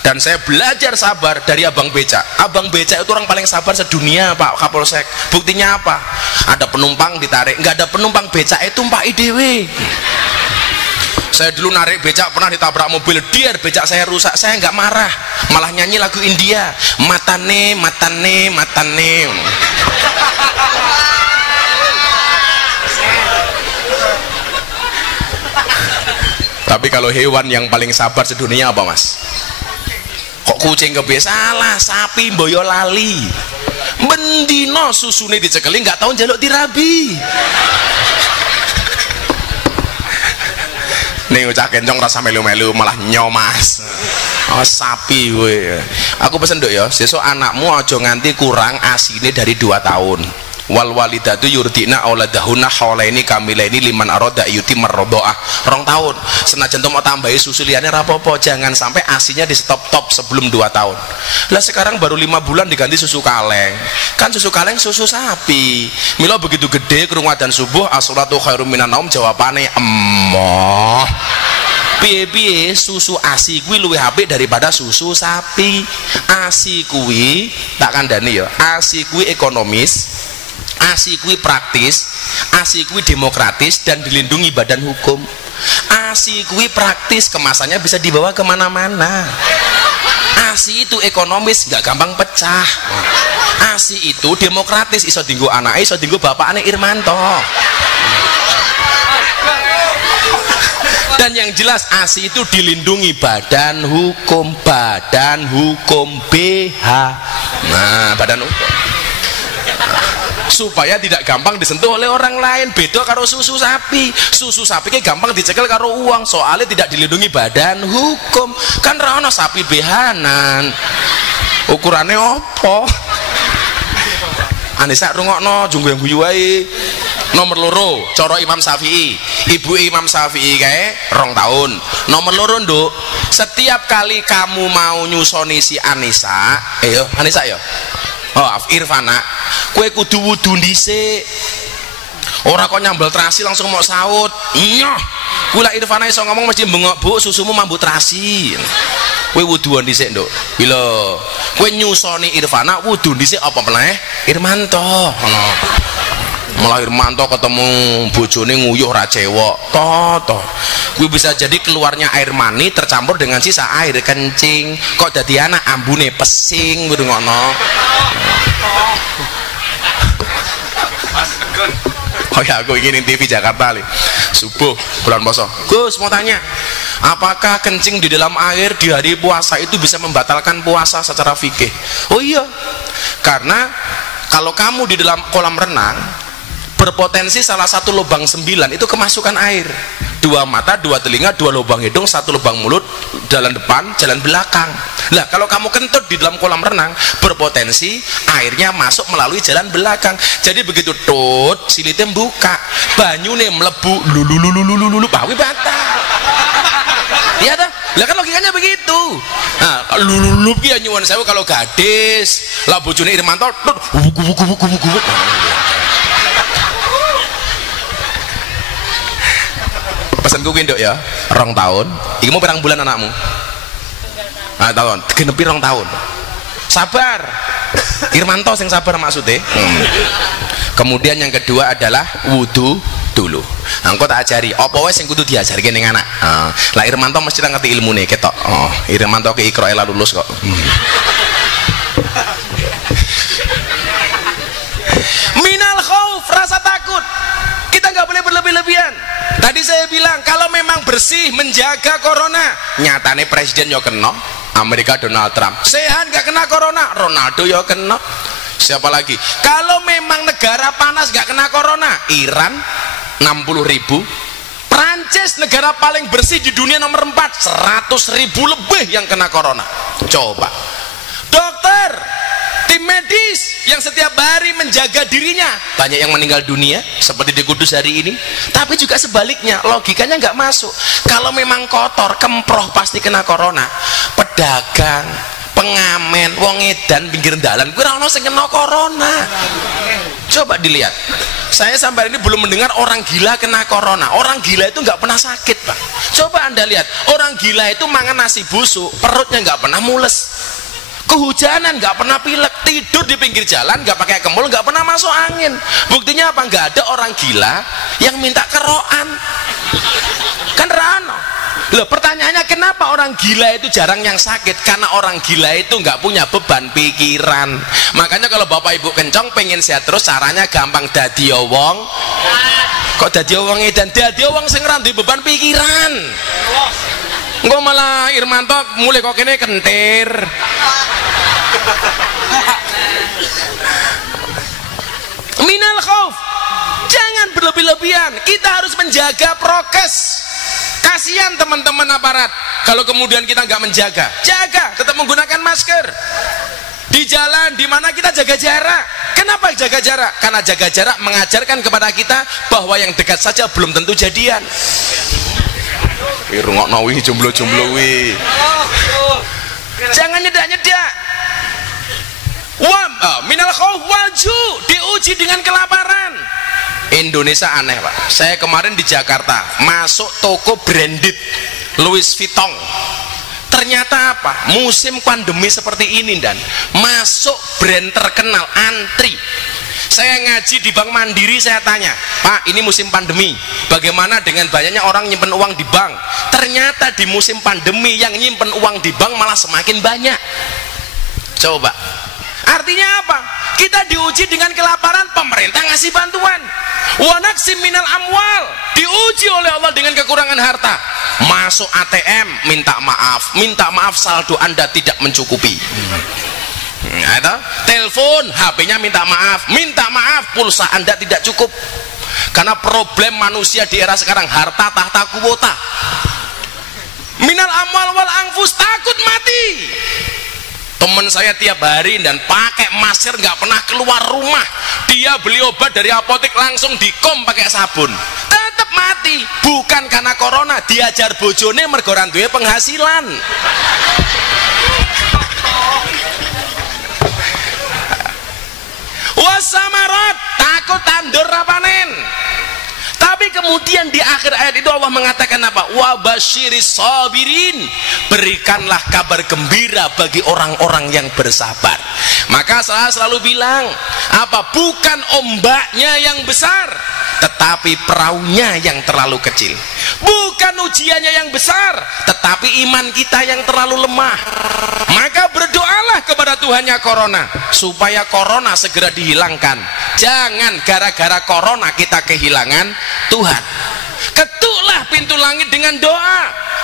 Dan saya belajar sabar dari abang becak. Abang becak itu orang paling sabar sedunia, Pak Kapolsek. Buktinya apa? Ada penumpang ditarik, nggak ada penumpang, becak itu Pak IDW. Saya dulu narik becak pernah ditabrak mobil, dia becak saya rusak, saya nggak marah, malah nyanyi lagu India, matane. Tapi kalau hewan yang paling sabar sedunia apa Mas? Kok kucing kebiasaan, sapi boyolali, bendino susune dicekeli nggak tahu jaluk dirabi. Nih ucap kencong rasa melu-melu malah nyomas. Oh sapi gue. Aku pesen dok ya, sesuk anakmu aja nganti kurang asine dari 2 tahun. Wal walidatu yurdina auladahunna haulaini kamilaini liman arada yutimar radhaah. 2 tahun. Senajan to mau tambahi susu liyane ra apa-apa, jangan sampai asinya di stop sebelum 2 tahun. Lah sekarang baru 5 bulan diganti susu kaleng. Kan susu kaleng susu sapi. Mila begitu gede krungu adzan subuh as-shalatu khairum minan naum, jawabane emoh. Piye-piye susu ASI kuwi luwih apik daripada susu sapi. ASI kuwi tak kandhani ya. ASI kuwi ekonomis, ASI kuwi praktis, ASI kuwi demokratis dan dilindungi badan hukum. ASI kuwi praktis, kemasannya bisa dibawa kemana-mana. ASI itu ekonomis, nggak gampang pecah. ASI itu demokratis, iso dinggo anake, iso dinggo bapakane Irmanto. Dan yang jelas ASI itu dilindungi badan hukum BH. Nah, badan hukum. Supaya tidak gampang disentuh oleh orang lain. Beda karo susu sapi. Susu sapi kayak gampang dicekel karo uang, soalnya tidak dilindungi badan hukum. Kan ra ono sapi behanan. Ukurannya opo? Anissa rungokno junggu yang guyu wae. Nomor loro, coro Imam Syafi'i. Ibu Imam Syafi'i kae 2 tahun. Nomor loro nduk, setiap kali kamu mau nyusoni si Anissa, Anissa ya. Oh, Irfana, kue kudu wudu dhisik. Ora kok nyambel terasi langsung mau saut. Nyoh. Kula Irfana iso ngomong mesti bengok, "Bu, susumu mambu terasi." Kue wuduan dhisik, Nduk. Bila kue nyusoni Irfana wudu dhisik apa meneh? Irmanto. Ngono. Malah Irmanto ketemu bojone nguyuh ra cewek. Toh. Kuwi bisa jadi keluarnya air mani tercampur dengan sisa air kencing. Kok dadi anak ambune pesing kudu ngono. Oh ya, aku ingin TV Jakarta li. Subuh bulan puasa. Gus mau tanya, apakah kencing di dalam air di hari puasa itu bisa membatalkan puasa secara fikih? Oh iya, karena kalau kamu di dalam kolam renang berpotensi salah satu lubang 9 itu kemasukan air. 2 mata, 2 telinga, 2 lubang hidung, 1 lubang mulut, jalan depan, jalan belakang. Lah kalau kamu kentut di dalam kolam renang, berpotensi airnya masuk melalui jalan belakang. Jadi begitu tut silitnya buka, banyune mlebu lulu bawi batal. Iya dah. Lah kan logikanya begitu. Nah, lulu ki nyuwun sewu kalau gadis, lah bojone Irmanto tut wugu. Pesanku kuwi nduk ya, 2 tahun. Iki mau pirang bulan anakmu? Nah, tahun. Genepi 2 tahun. Sabar. Irmanto sing sabar maksudnya. Kemudian yang kedua adalah wudu dulu. Nah, engko tak ajari apa wae sing kudu diajarke ning anak. Lah Irmanto mesti ngerti ilmune ketok. Oh, Irmanto ke Iqra la lulus kok. Minal khauf, rasa takut. Kita nggak boleh berlebih-lebihan. Tadi saya bilang kalau memang bersih menjaga corona, nyatane presiden yo kena, Amerika Donald Trump. Sehat nggak kena corona, Ronaldo yo kena. Siapa lagi? Kalau memang negara panas nggak kena corona, Iran 60.000. Prancis negara paling bersih di dunia nomor 4, 100.000 lebih yang kena corona. Coba. Dokter, tim medis yang setiap hari menjaga dirinya, banyak yang meninggal dunia seperti di Kudus hari ini. Tapi juga sebaliknya, logikanya nggak masuk. Kalau memang kotor, kemproh pasti kena corona. Pedagang, pengamen, wong edan pinggir dalan kuwi ora ono sing kena corona. Coba dilihat. Saya sampai ini belum mendengar orang gila kena corona. Orang gila itu nggak pernah sakit, Pak. Coba Anda lihat, orang gila itu makan nasi busuk, perutnya nggak pernah mules. Kehujanan nggak pernah pilek, tidur di pinggir jalan nggak pakai kemul, nggak pernah masuk angin. Buktinya apa? Nggak ada orang gila yang minta keroan. Kan rano. Loh, pertanyaannya kenapa orang gila itu jarang yang sakit? Karena orang gila itu nggak punya beban pikiran. Makanya kalau bapak ibu kencong pengen sehat terus, caranya gampang, dadi wong. Kok dadi wong edan? Dadi wong sing ora duwe beban pikiran. Engko malah Irmanto mulai kok kene kentir. Minal khauf, jangan berlebih-lebihan. Kita harus menjaga prokes. Kasihan teman-teman aparat kalau kemudian kita nggak menjaga. Jaga, tetap menggunakan masker di jalan, di mana kita jaga jarak. Kenapa jaga jarak? Karena jaga jarak mengajarkan kepada kita bahwa yang dekat saja belum tentu jadian. Rungokno wi jomblo-jomblo wi. Jangan nyedak-nyedak. Minal khauf waju, diuji dengan kelaparan. Indonesia aneh, Pak. Saya kemarin di Jakarta masuk toko branded Louis Vuitton. Ternyata apa? Musim pandemi seperti ini dan masuk brand terkenal antri. Saya ngaji di Bank Mandiri, saya tanya, Pak, ini musim pandemi, bagaimana dengan banyaknya orang nyimpen uang di bank? Ternyata di musim pandemi yang nyimpen uang di bank malah semakin banyak. Coba, artinya apa? Kita diuji dengan kelaparan, pemerintah ngasih bantuan. Wa naqsim minal amwal, diuji oleh Allah dengan kekurangan harta. Masuk ATM, minta maaf saldo Anda tidak mencukupi. Telepon, HP-nya minta maaf, pulsa Anda tidak cukup. Karena problem manusia di era sekarang, harta tahta kuwota. Minal amwal wal anfus, takut mati. Teman saya tiap hari dan pakai masker, nggak pernah keluar rumah. Dia beli obat dari apotek langsung dikom pakai sabun, tetap mati. Bukan karena corona, diajar bojone mergo ora duwe penghasilan. Wasamarat, takut tandur rapanen. Tapi kemudian di akhir ayat itu Allah mengatakan apa? Wabasyiris sabirin, berikanlah kabar gembira bagi orang-orang yang bersabar. Maka saya selalu bilang, apa? Bukan ombaknya yang besar, tetapi perahunya yang terlalu kecil. Bukan ujiannya yang besar, tetapi iman kita yang terlalu lemah. Maka berdoalah kepada Tuhannya corona, supaya corona segera dihilangkan. Jangan gara-gara corona kita kehilangan Tuhan. Ketuklah pintu langit dengan doa,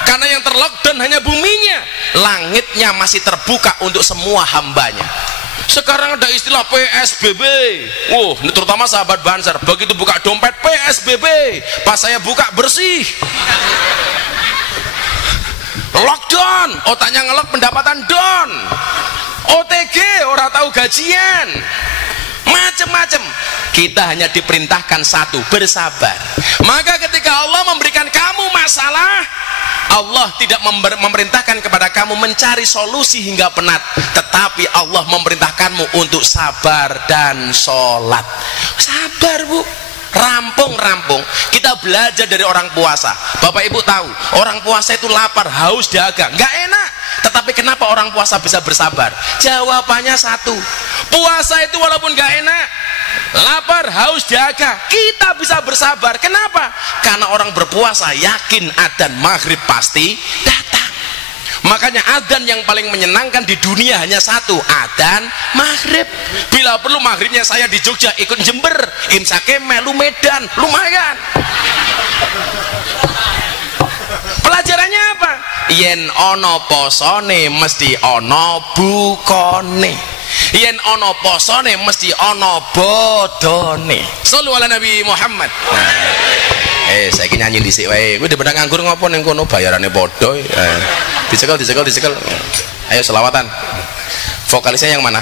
karena yang terlockdown hanya buminya, langitnya masih terbuka untuk semua hambanya. Sekarang ada istilah PSBB. Ini terutama sahabat Banser. Begitu buka dompet PSBB, pas saya buka bersih. Lockdown, otaknya ngelok pendapatan down. OTG, orang tahu gajian. Macem-macem. Kita hanya diperintahkan satu, bersabar. Maka ketika Allah memberikan kamu masalah, Allah tidak memerintahkan kepada kamu mencari solusi hingga penat, tetapi Allah memerintahkanmu untuk sabar dan sholat. Sabar, Bu. Rampung. Kita belajar dari orang puasa. Bapak Ibu tahu, orang puasa itu lapar, haus, dahaga, nggak enak. Tetapi kenapa orang puasa bisa bersabar? Jawabannya satu, puasa itu walaupun nggak enak, lapar, haus, dahaga, kita bisa bersabar. Kenapa? Karena orang berpuasa yakin adzan maghrib pasti datang. Makanya adzan yang paling menyenangkan di dunia hanya satu, adzan maghrib. Bila perlu maghribnya saya di Jogja, ikut Jember, imsaknya melu Medan, lumayan. Pelajarannya apa? Yen ono posone mesti ono bukone. Yen ono posone mesti ono bodone. Shallu ala Nabi Muhammad. Saiki nyanyi dhisik wae. Kowe dipendang nganggur ngopo ning kono bayarane padha. Dicekel. Ayo selawatan. Vokalisnya yang mana?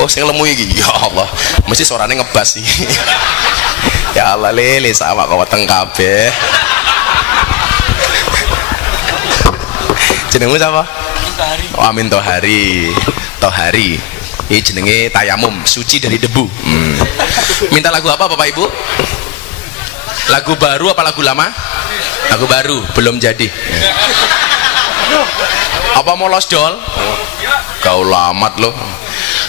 Oh, sing lemu iki. Ya Allah, mesti suarane ngebas iki. Ya Allah, lele sama kok weteng kabeh. Jenengmu siapa? Oh, Amin Tohari. Ini jenenge tayamum, suci dari debu. Minta lagu apa Bapak Ibu? Lagu baru apa lagu lama? Lagu baru, belum jadi. Apa mau Los Dol? Kau lamat loh.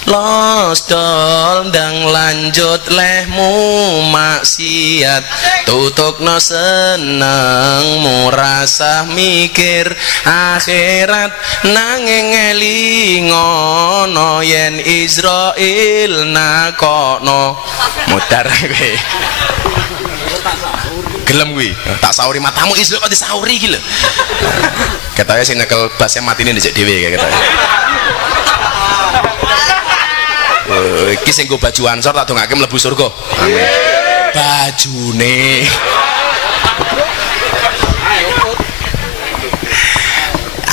Los Dol ndang lanjut lehmu maksiat, tutukno senengmu rasah mikir akhirat, nanging elingono yen Israel nakono. Mudar kowe. Gelem kuwi, tak sauri matamu Israel kok disauri iki lho. Ketoke sing nyekel basnya matine ndek dhewe kayak ketoke. Iki sing nggo baju ansor tak dongake mlebu surga. Amin. Bajune.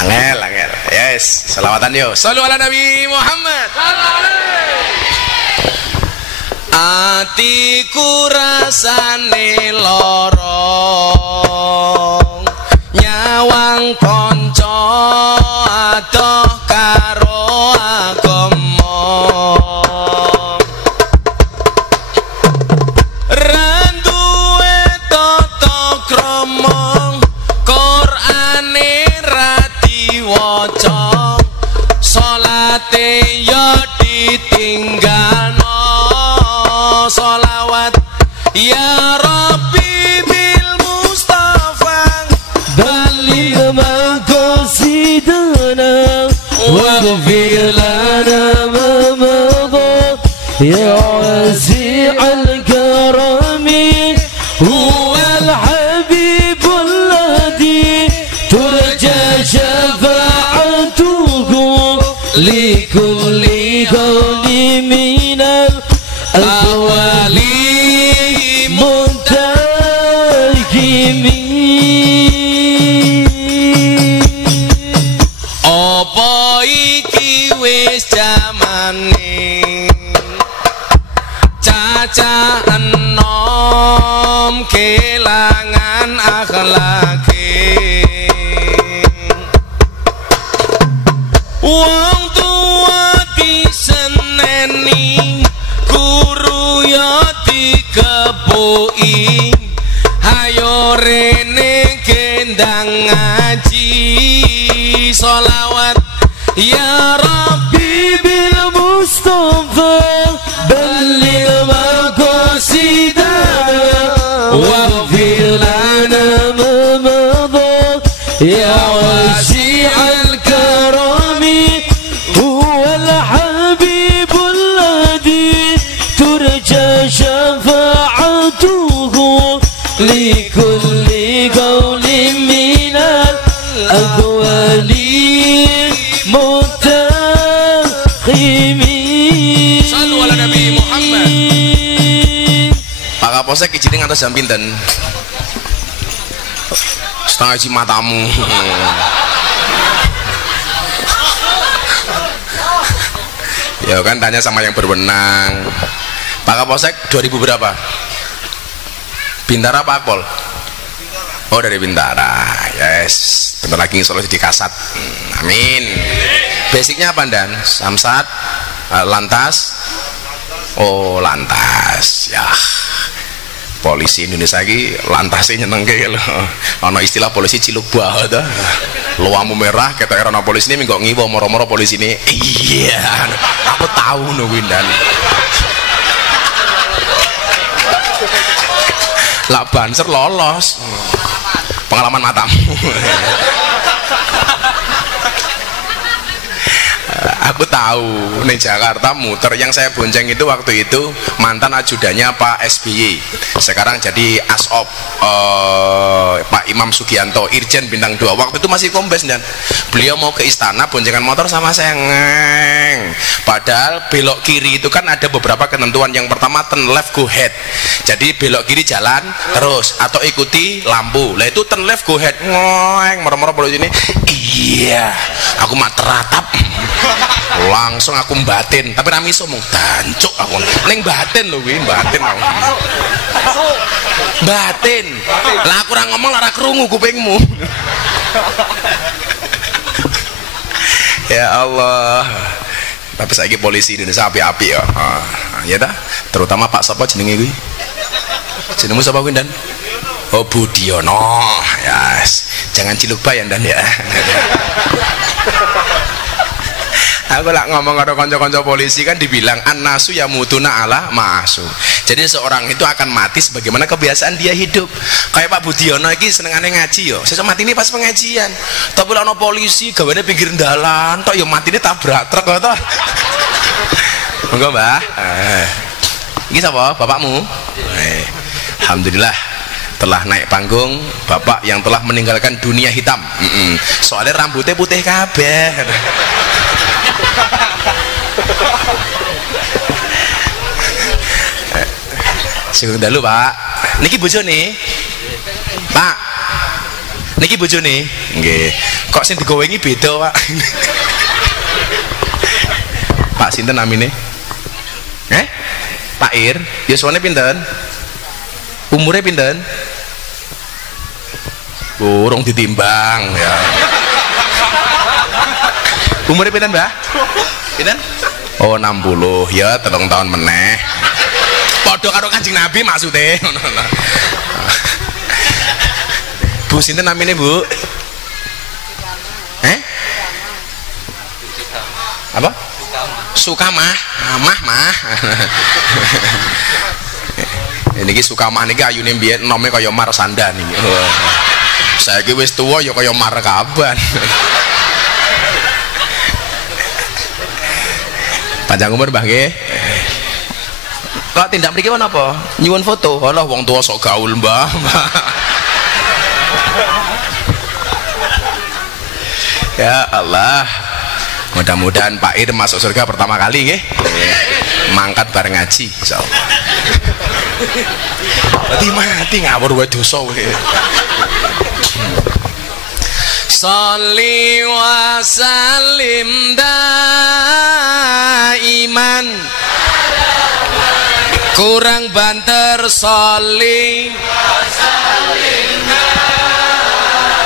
Angel. Yes, selawatan yo. Shallu ala Nabi Muhammad. Atiku rasane lorong, nyawang konco adoh karo agama, randuwe tata krama, Qur'ane ra diwaca, salate yo ditinggal. Salawat ya Rabbi bil Mustafa بلغ مقاصدنا واغفر لنا ما مضى يا واسع الكرم هو الحبيب الذي ترجى شفاعته لكل قول من الأولي منتجمين. Apa iki wis jamane caca enom kelangan akhlake, wong tua diseneni, guru yo dikepuki, hayo rene gendang ngaji, sholawat ya Rabbi bil Mustafa balligh maqasidana waghfir lana ma madha ya wasi'al karami huwal habibul ladhi turja syafa'atuhu likulli qawlin minal aqwali mutaqimin. Pak Kapolsek izin ngantos jam pinten? Setengah isi matamu. Ya kan tanya sama yang berwenang. Pak Kapolsek 2000 berapa? Bintara Pak Akpol? Oh dari Bintara. Yes. Bentar lagi insya Allah jadi kasat. Amin. Basicnya apa Dan? Samsat, lantas. Oh lantas. Ya. Polisi Indonesia lagi lantasnya nyenengke lho. Ana istilah polisi ciluk banget dah. Luamu merah kata era polisi ini minggu ngiwo moro-moro polisi ini. Iya, aku tahu nungguin Dan. Lah banser lolos. Pengalaman matamu. Aku tahu nih Jakarta muter. Yang saya bonceng itu waktu itu mantan ajudannya Pak SBY, sekarang jadi Asop Pak Imam Sugianto, Irjen bintang 2. Waktu itu masih kombes dan beliau mau ke istana boncengan motor sama saya ngeng. Padahal belok kiri itu kan ada beberapa ketentuan. Yang pertama turn left go ahead, jadi belok kiri jalan terus atau ikuti lampu. Lah itu turn left go ahead ngeng moro-moro polisi ini. Iya, aku mah teratap. Langsung aku batin, tapi rami iso mung dancuk aku. Ning batin lho kuwi, batin aku. Batin. Lah aku ora ngomong ora krungu kupingmu. Ya Allah. Tapi saiki polisi Indonesia api-api ya. Ya dah, terutama Pak sapa jenenge kuwi? Jenengmu sapa kuwi Dan? Oh Budiono. Yes. Jangan ciluk bayan Dan ya. Aku lah ngomong karo kanca-kanca polisi kan dibilang annasu yamutuna ala ma'asu. Jadi seorang itu akan mati sebagaimana kebiasaan dia hidup. Kayak Pak Budiono iki senengane ngaji yo. Sesuk matine pas pengajian. Tapi lek ana polisi gawane pinggir dalan tok yo matine tabrak truk kok to. Monggo, Mbah. Iki sapa? Bapakmu? Alhamdulillah telah naik panggung bapak yang telah meninggalkan dunia hitam. Soalnya rambutnya putih kabeh. Sing dalu Pak. Niki bojone. Pak. Niki bojone. Nggih. Kok sing digowengi beda, Pak? Pak sinten namine? Pak Ir. Yuswane pinten? Umure pinten? Urung ditimbang ya. Umure pinten, Mbah? Pinten? Oh 60 ya, 3 tahun meneh. Padha karo Kanjeng Nabi maksudnya. Bu sinten namine, Bu? Apa? Sukamah. Mah. Ini Sukamah niki ayune mbiyen nome kaya Marsanda niki. Saiki wis tuwa ya kaya Markaban. Panjang umur Mbah nggih. Kok tindak mriki napa? Nyuwun foto. Alah wong tua sok gaul, Mbah. Ya Allah. Mudah-mudahan Pak Ir masuk surga pertama kali nggih. Mangkat bareng ngaji insyaallah. Mati ngawur wae dosa kowe. Sholli wa sallim daiman kurang banter sholli wa sallim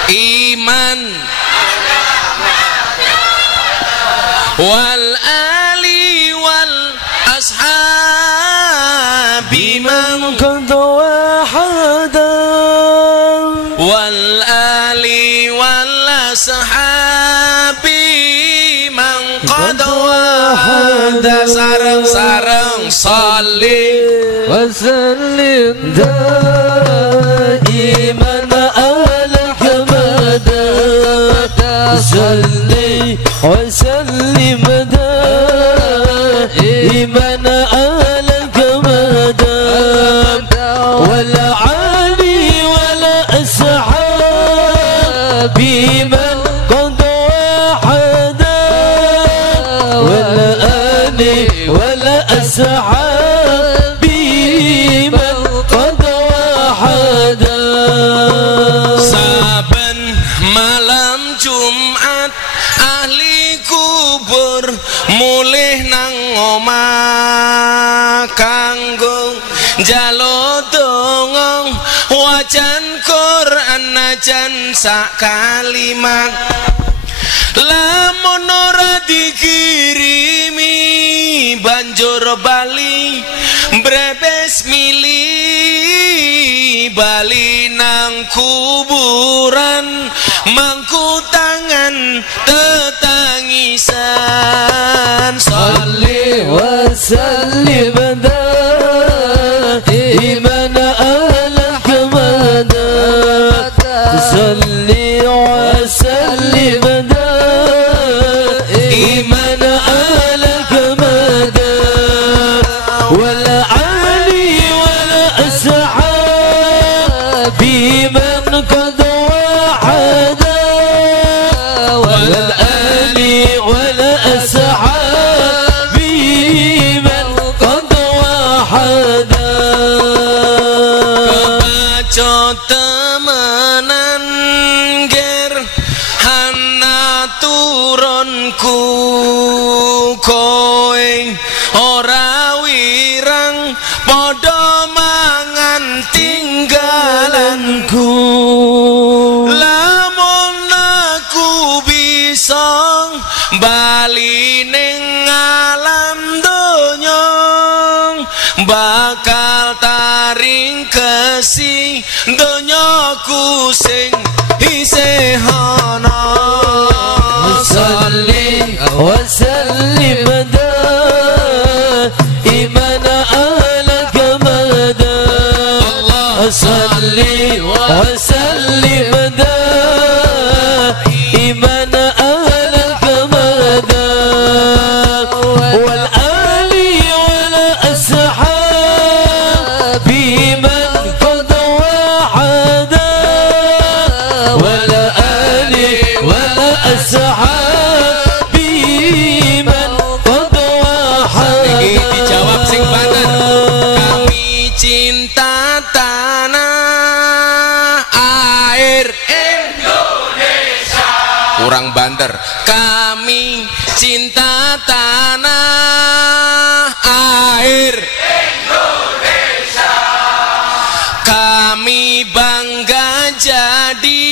iman wal ali wal ashabi man qad wahada wal ali wal ashabi man qad wahada sareng-sareng sholli wa sallim daiman ala hamada salli wa sallim daiman ala hamada wal ali wal ashabi man qad wahada wal ali wal ashabi man kanggo njaluk donga wajan Quran najan sak kalimat lamun ora dikirimi banjur bali brebes mili bali nang kuburan mangku tangan tetangisan salli wa sallim daiman ala hamada salli wa sallim daiman ala hamada wal ali wal ashabi man qad wahada wal ali wal ashabi man qad wahada kebaca temenan ger hana turunku kowe ora wirang padha mangan tinggalanku lamun aku bisa bali ning alam donya bakal taring kesi donyaku sing isih ana salli wa sallim daiman ala hamada salli wa sallim daiman ala hamada wal ali wal ashabi man qad wahada wal ali wal ashabi man qad wahada dijawab sing banter kami cinta tanah air Indonesia kurang banter kami cinta tanah air Indonesia kami bangga jadi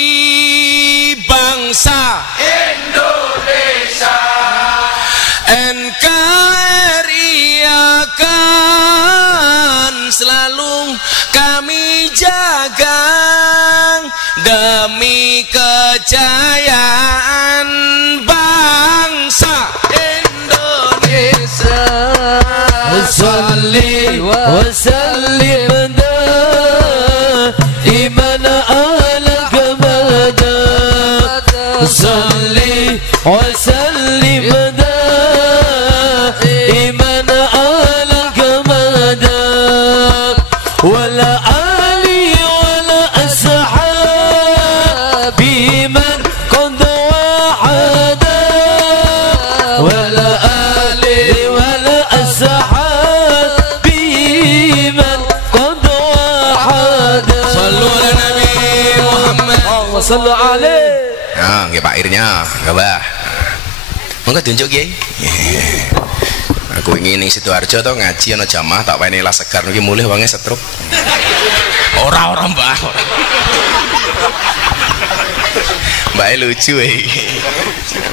bangsa Indonesia NKRI akan selalu kami jaga demi kejayaan bangsa Indonesia salli wa sallim daiman ala hamada salli wa sallim daiman ala hamada wal ali wal ashabi man qad wahada wal ali wal ashabi man qad wahada sallu ala nabi Muhammad wa sallu alaihi ya nggih Pak Irnya gabah monggo tunjuk Kiai aku ingin ning Sidoarjo to ngaji ana jamaah tak wene lah segar niki mulih wange setruk ora Mbah Mbak lucu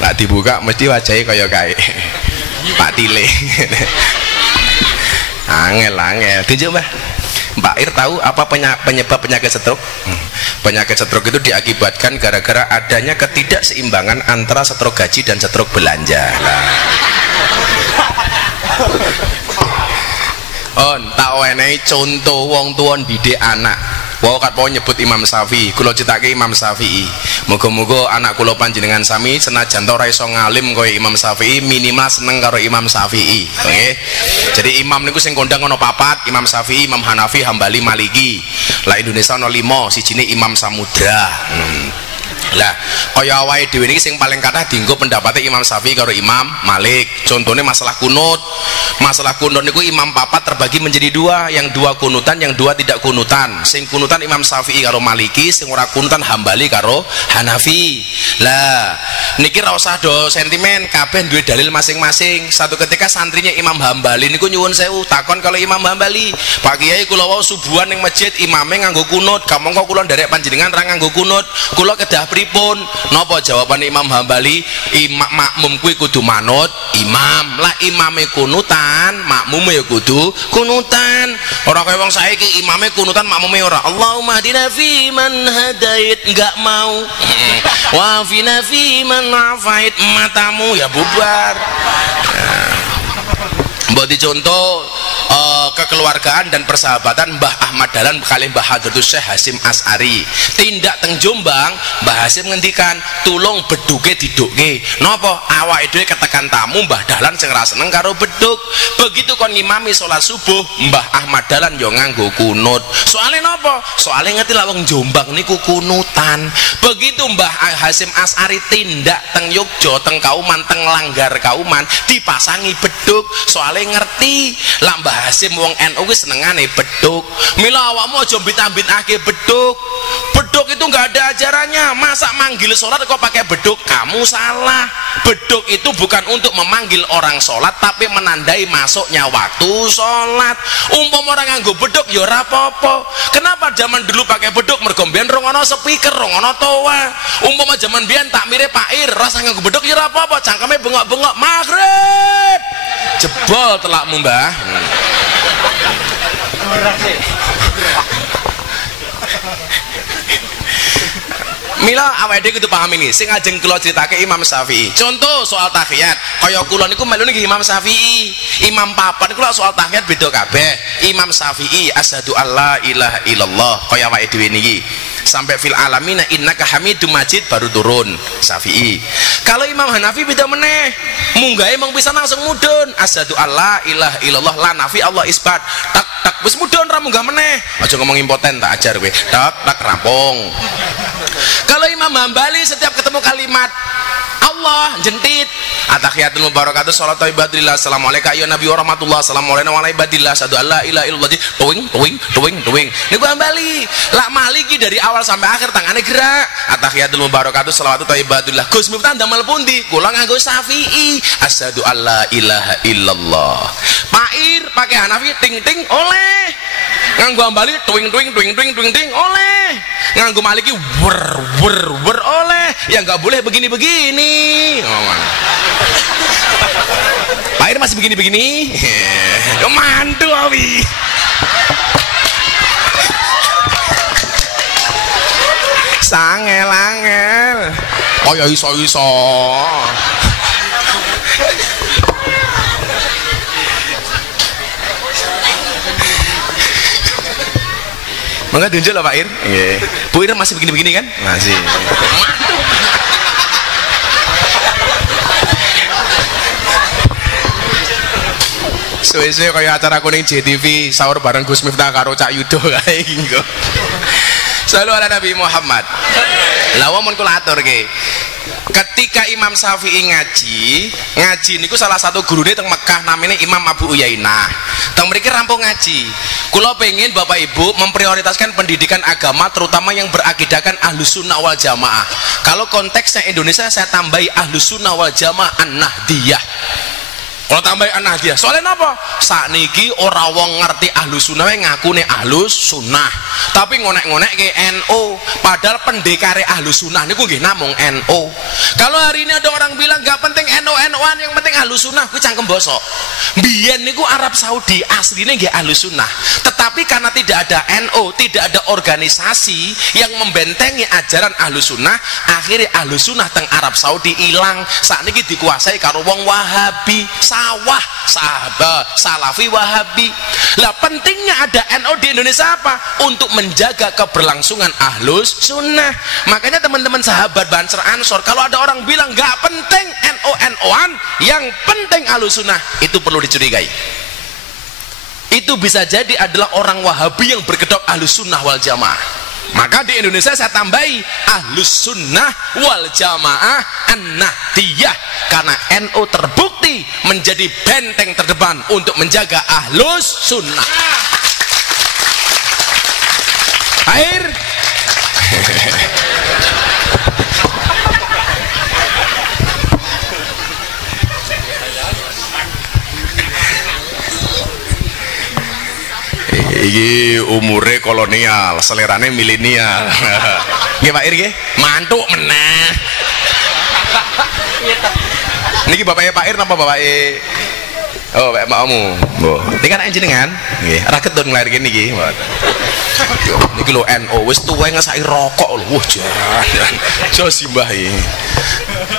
nak dibuka mesti wajahnya kaya kae Pak Tile angel tunjuk Mbah Mbak Ir tahu apa penyebab penyakit stroke? Penyakit stroke itu diakibatkan gara-gara adanya ketidakseimbangan antara stroke gaji dan stroke belanja. On tak wenehi contoh wong tuwa didik anak. Wau kat mau nyebut Imam Syafi'i, kula citake Imam Syafi'i. Muga-muga anak kula panjenengan sami senajan ora iso ngalim kaya Imam Syafi'i, minimal seneng karo Imam Syafi'i. Nggih. Jadi imam niku sing kondang ana papat, Imam Syafi'i, Imam Hanafi, Hambali, Maliki. Lah Indonesia ana 5, sijine Imam Samudra. Lah kaya awake dhewe niki sing paling kathah dienggo pendapatnya Imam Syafi'i karo Imam Malik. Contohnya masalah kunut. Masalah kunut niku imam papat terbagi menjadi dua, yang dua kunutan, yang dua tidak kunutan. Sing kunutan Imam Syafi'i karo Maliki, sing ora kunutan Hambali karo Hanafi. Lah niki ra usah do sentimen, kabeh duwe dalil masing-masing. Satu ketika santrinya Imam Hambali niku nyuwun sewu takon kalau Imam Hambali, Pak Kiai kula wau subuhan ning masjid imame nganggo kunut, kamangka kula nderek panjenengan ra nganggo kunut, kula kedah pripun? Napa jawaban Imam Hambali? Makmum kuwi kudu manut imam. Lah imame kunutan, makmume ya kudu kunutan. Ora kaya wong saiki imame kunutan, makmume ora. Allahumma hdina fi man hadait, enggak mau. Wa fina fi man afait, matamu ya bubar. Mbok dicontoh kekeluargaan dan persahabatan Mbah Ahmad Dahlan kali Mbah Hadratus Syekh Hasyim As'ari. Tindak teng Jombang, Mbah Hasyim ngendikan tulung beduke didukke. Napa? Awake dhewe ketekan tamu, Mbah Dahlan sing ra seneng karo beduk. Begitu kon ngimami salat subuh, Mbah Ahmad Dahlan yo nganggo kunut. Soale napa? Soale ngerti lah wong Jombang niku kunutan. Begitu Mbah Hasyim As'ari tindak teng Yogya, teng Kauman, teng Langgar Kauman dipasangi beduk. Soale ngerti lah Mbah Hasyim wong NU wis senengane beduk. Mila awakmu aja mbit-ambitake beduk. Beduk itu enggak ada ajarannya. Masa manggil sholat kok pakai beduk? Kamu salah. Beduk itu bukan untuk memanggil orang sholat, tapi menandai masuknya waktu sholat. Umpama orang nganggo beduk ya ora apa-apa. Kenapa zaman dulu pakai beduk? Mergo mbiyen rong ana speaker, rong ana toa. Umpama zaman biyen takmire Pak Ir rasa nganggo beduk ya ora apa-apa, cangkeme bengok-bengok maghrib. Jebol telakmu, Mbah. Mila awake dhewe kudu paham ini. Sing ajeng kula critake Imam Syafi'i. Contoh soal tahiyat. Kaya kula niku melu niki Imam Syafi'i. Imam papat niku soal tahiyat beda kabeh. Imam Syafi'i asyhadu alla ilaha illallah kaya awake dhewe niki. Sampai fil alamina innaka hamidum majid baru turun Syafi'i. Kalau Imam Hanafi beda meneh. Munggahe mung bisa langsung mudhun. Asyhadu alla ilaha illallah la nafi Allah isbat. Tak tak wis mudhun ra munggah meneh. Aja ngomong impoten tak ajar kowe. Tak tak rampung. Kalau Imam Hambali setiap ketemu kalimat Allah jentit atahiyatul mubarakatuh salatu ibadillah assalamualaikum ya nabi warahmatullah assalamualaikum warahmatullah asyhadu alla ilaha illallah tuing niku Hambali. Lak Maliki dari awal sampai akhir tangane gerak atahiyatul mubarakatuh salawatu ibadillah. Gus Miftah ndamel pundi? Kula nganggo Syafi'i asyhadu alla ilaha illallah. Pair pakai Hanafi ting ting oleh. Nganggo Hambali tuing oleh. Nganggo Maliki wer oleh. Ya nggak boleh begini-begini. Pak Ir masih begini-begini. Mantu awi. Sangel-angel. Oh ya iso-iso. Mangga tunjuk lah Pak Ir. Nggih. Bu Ir masih begini-begini kan? Masih. Suwe-suwe kaya acara kuning JTV sahur bareng Gus Miftah karo Cak Yudo kae iki engko. Shallu ala Nabi Muhammad. Lah wong mun kula aturke. Ketika Imam Syafi'i ngaji niku salah satu gurune teng Mekah namanya Imam Abu Uyainah. Teng mriki rampung ngaji. Kula pengen Bapak Ibu memprioritaskan pendidikan agama terutama yang berakidahkan Ahlus Sunnah wal Jamaah. Kalau konteksnya Indonesia saya tambahi Ahlus Sunnah wal Jamaah An-Nahdiyah. Kalau tambahin An-Nahdiyah, soalnya apa? Sakniki ora wong ngerti Ahlus Sunnah ngakune Ahlus Sunnah, tapi ngonek-ngonek ke NU. Padahal pendekare Ahlus Sunnah niku nggih namung NU. Kalau hari ini ada orang bilang nggak penting NU-NU-an, yang penting Ahlus Sunnah, kuwi cangkem bosok. Biyen niku Arab Saudi asline nggih Ahlus Sunnah, tetapi karena tidak ada NU, tidak ada organisasi yang membentengi ajaran Ahlus Sunnah, akhirnya Ahlus Sunnah teng Arab Saudi hilang. Sakniki dikuasai karo wong Wahabi. Sawah sahabat Salafi Wahabi. Lah pentingnya ada NU di Indonesia apa? Untuk menjaga keberlangsungan Ahlus Sunnah. Makanya teman-teman sahabat Banser Ansor, kalau ada orang bilang nggak penting NU-NU-an, yang penting Ahlus Sunnah, itu perlu dicurigai. Itu bisa jadi adalah orang Wahabi yang berkedok Ahlus Sunnah wal Jamaah. Maka di Indonesia saya tambahi Ahlus Sunnah wal Jamaah An-Nahdiyah, karena NU terbukti menjadi benteng terdepan untuk menjaga Ahlus Sunnah. Air iki umure kolonial, selerane milenial. Nggih Pak Ir nggih, mantuk meneh. Niki bapaknya Pak Ir napa bapake? Oh, Pak Makmu. Oh, niki kan jenengan? Nggih, ra ketun nglairke niki. Niki lho NU wis tuwa ngesaki rokok lho. Wah, jangan. Jo simbah iki.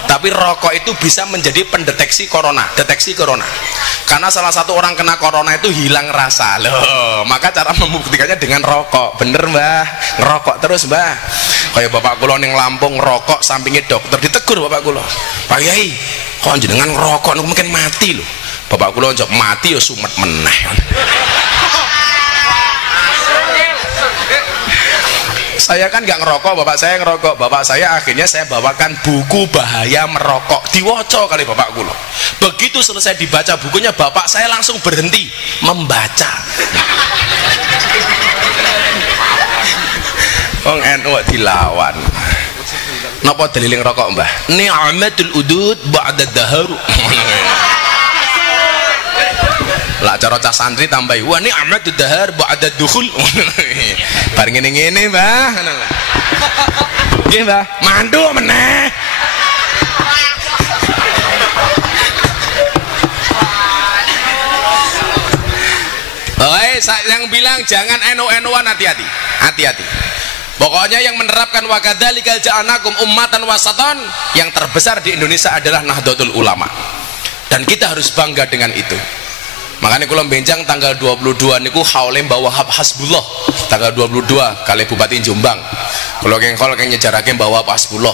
Tapi rokok itu bisa menjadi pendeteksi corona, deteksi corona. Karena salah satu orang kena corona itu hilang rasa loh, maka cara membuktikannya dengan rokok. Bener Mbah, ngerokok terus Mbah. Kayak bapak kula ning Lampung rokok sampingnya dokter, ditegur bapak kula, Pak Yai kok jenengan ngerokok niku mungkin mati loh. Bapak kula njok mati ya sumet meneh. Saya kan nggak ngerokok, bapak saya ngerokok. Bapak saya akhirnya saya bawakan buku bahaya merokok, diwoco kali bapak kula. Begitu selesai dibaca bukunya, bapak saya langsung berhenti membaca. Wong NU dilawan. Napa dalile ngerokok Mbah? Ni'matul udud ba'da dahar. Lah cara cah santri tambahi wa ni'matud dahar ba'da dukhul. Bar ngene-ngene Mbah. Nggih Mbah, mantu meneh. Oke, yang bilang jangan NU-NUan, hati-hati. Hati-hati. Pokoknya yang menerapkan wa kadzalikal ja'alnakum ummatan wasatan, yang terbesar di Indonesia adalah Nahdlatul Ulama. Dan kita harus bangga dengan itu. Makanya kalau benjang tanggal 22 niku haulem bawa hasbullah, tanggal 22 kali Bupati Jombang. Kalau nyejarake bawa hasbullah.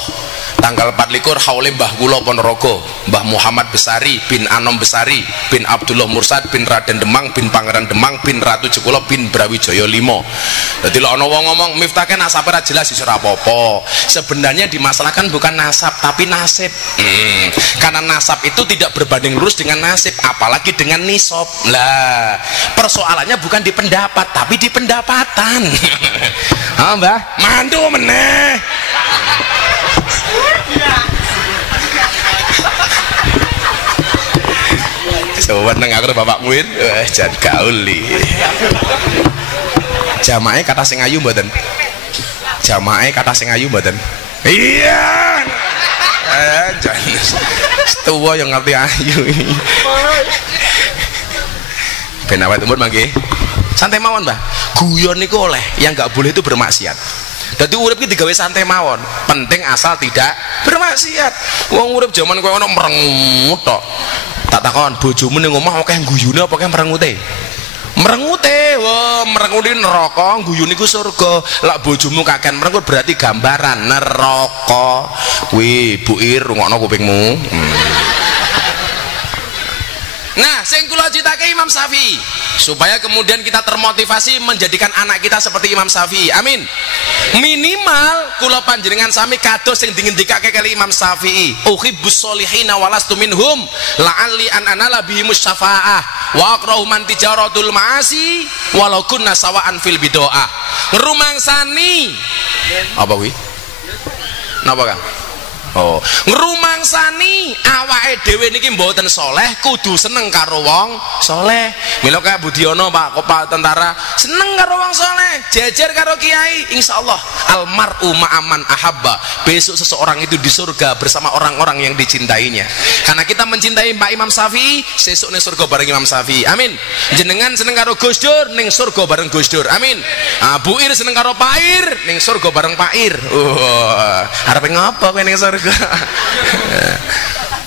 Tanggal 24 haulem Mbah kula Ponorogo, Mbah Muhammad Besari bin Anom Besari bin Abdullah Mursad bin Raden Demang bin Pangeran Demang bin Ratu Jekulo bin Brawijaya 5. Jadi lek ana wong ngomong miftahke nasabe ra jelas iso ora apa-apa. Sebenarnya dimasalahkan bukan nasab tapi nasib. Karena nasab itu tidak berbanding lurus dengan nasib, apalagi dengan nisab. Lah, persoalannya bukan di pendapat tapi di pendapatan. Ah, Mbah, mantu meneh. Seweneng aku Bapak Muir, jan gauli. Jamae kata sing ayu mboten? Jamae kata sing ayu mboten? Iya. Jan tuwa yang ngerti ayu. Ben awet umur mangke. Santai mawon, Mbah. Guyon niku oleh, yang enggak boleh itu bermaksiat. Jadi urip iki digawe santai mawon, penting asal tidak bermaksiat. Wong urip jaman kowe ana merengut tok. Tak takon bojomu ning omah akeh guyune apa akeh merengute? Merengute, wah merenguti neraka, guyu niku surga. Lak bojomu kaken merengut berarti gambaran neraka. Kuwi Bu Ir rungokno kupingmu. Nah, sing kula citake Imam Syafi'i supaya kemudian kita termotivasi menjadikan anak kita seperti Imam Syafi'i. Amin. Minimal kula panjenengan sami kados sing dingendikake kali Imam Syafi'i, uhibbus solihina walastu minhum la'alli an anala bihimus syafa'ah wa aqrahu man tijaratul ma'asi walau kunna sawa'an fil bidoah. Ngrumangsani apa kuwi? Napa Kang? Oh, ngrumangsani awake dhewe niki mboten soleh kudu seneng karo wong soleh. Mila kaya Budiono Pak tentara seneng karo wong soleh, jejer karo kiai, insyaallah almar'u ma'aman ahabba. Besok seseorang itu di surga bersama orang-orang yang dicintainya. Karena kita mencintai Pak Imam Syafi'i, sesuk ning surga bareng Imam Syafi'i. Amin. Jenengan seneng karo Gus Dur ning surga bareng Gus Dur. Amin. Bu Ir seneng karo Pak Ir ning surga bareng Pak Ir. Arepe ngapa kowe ning surga?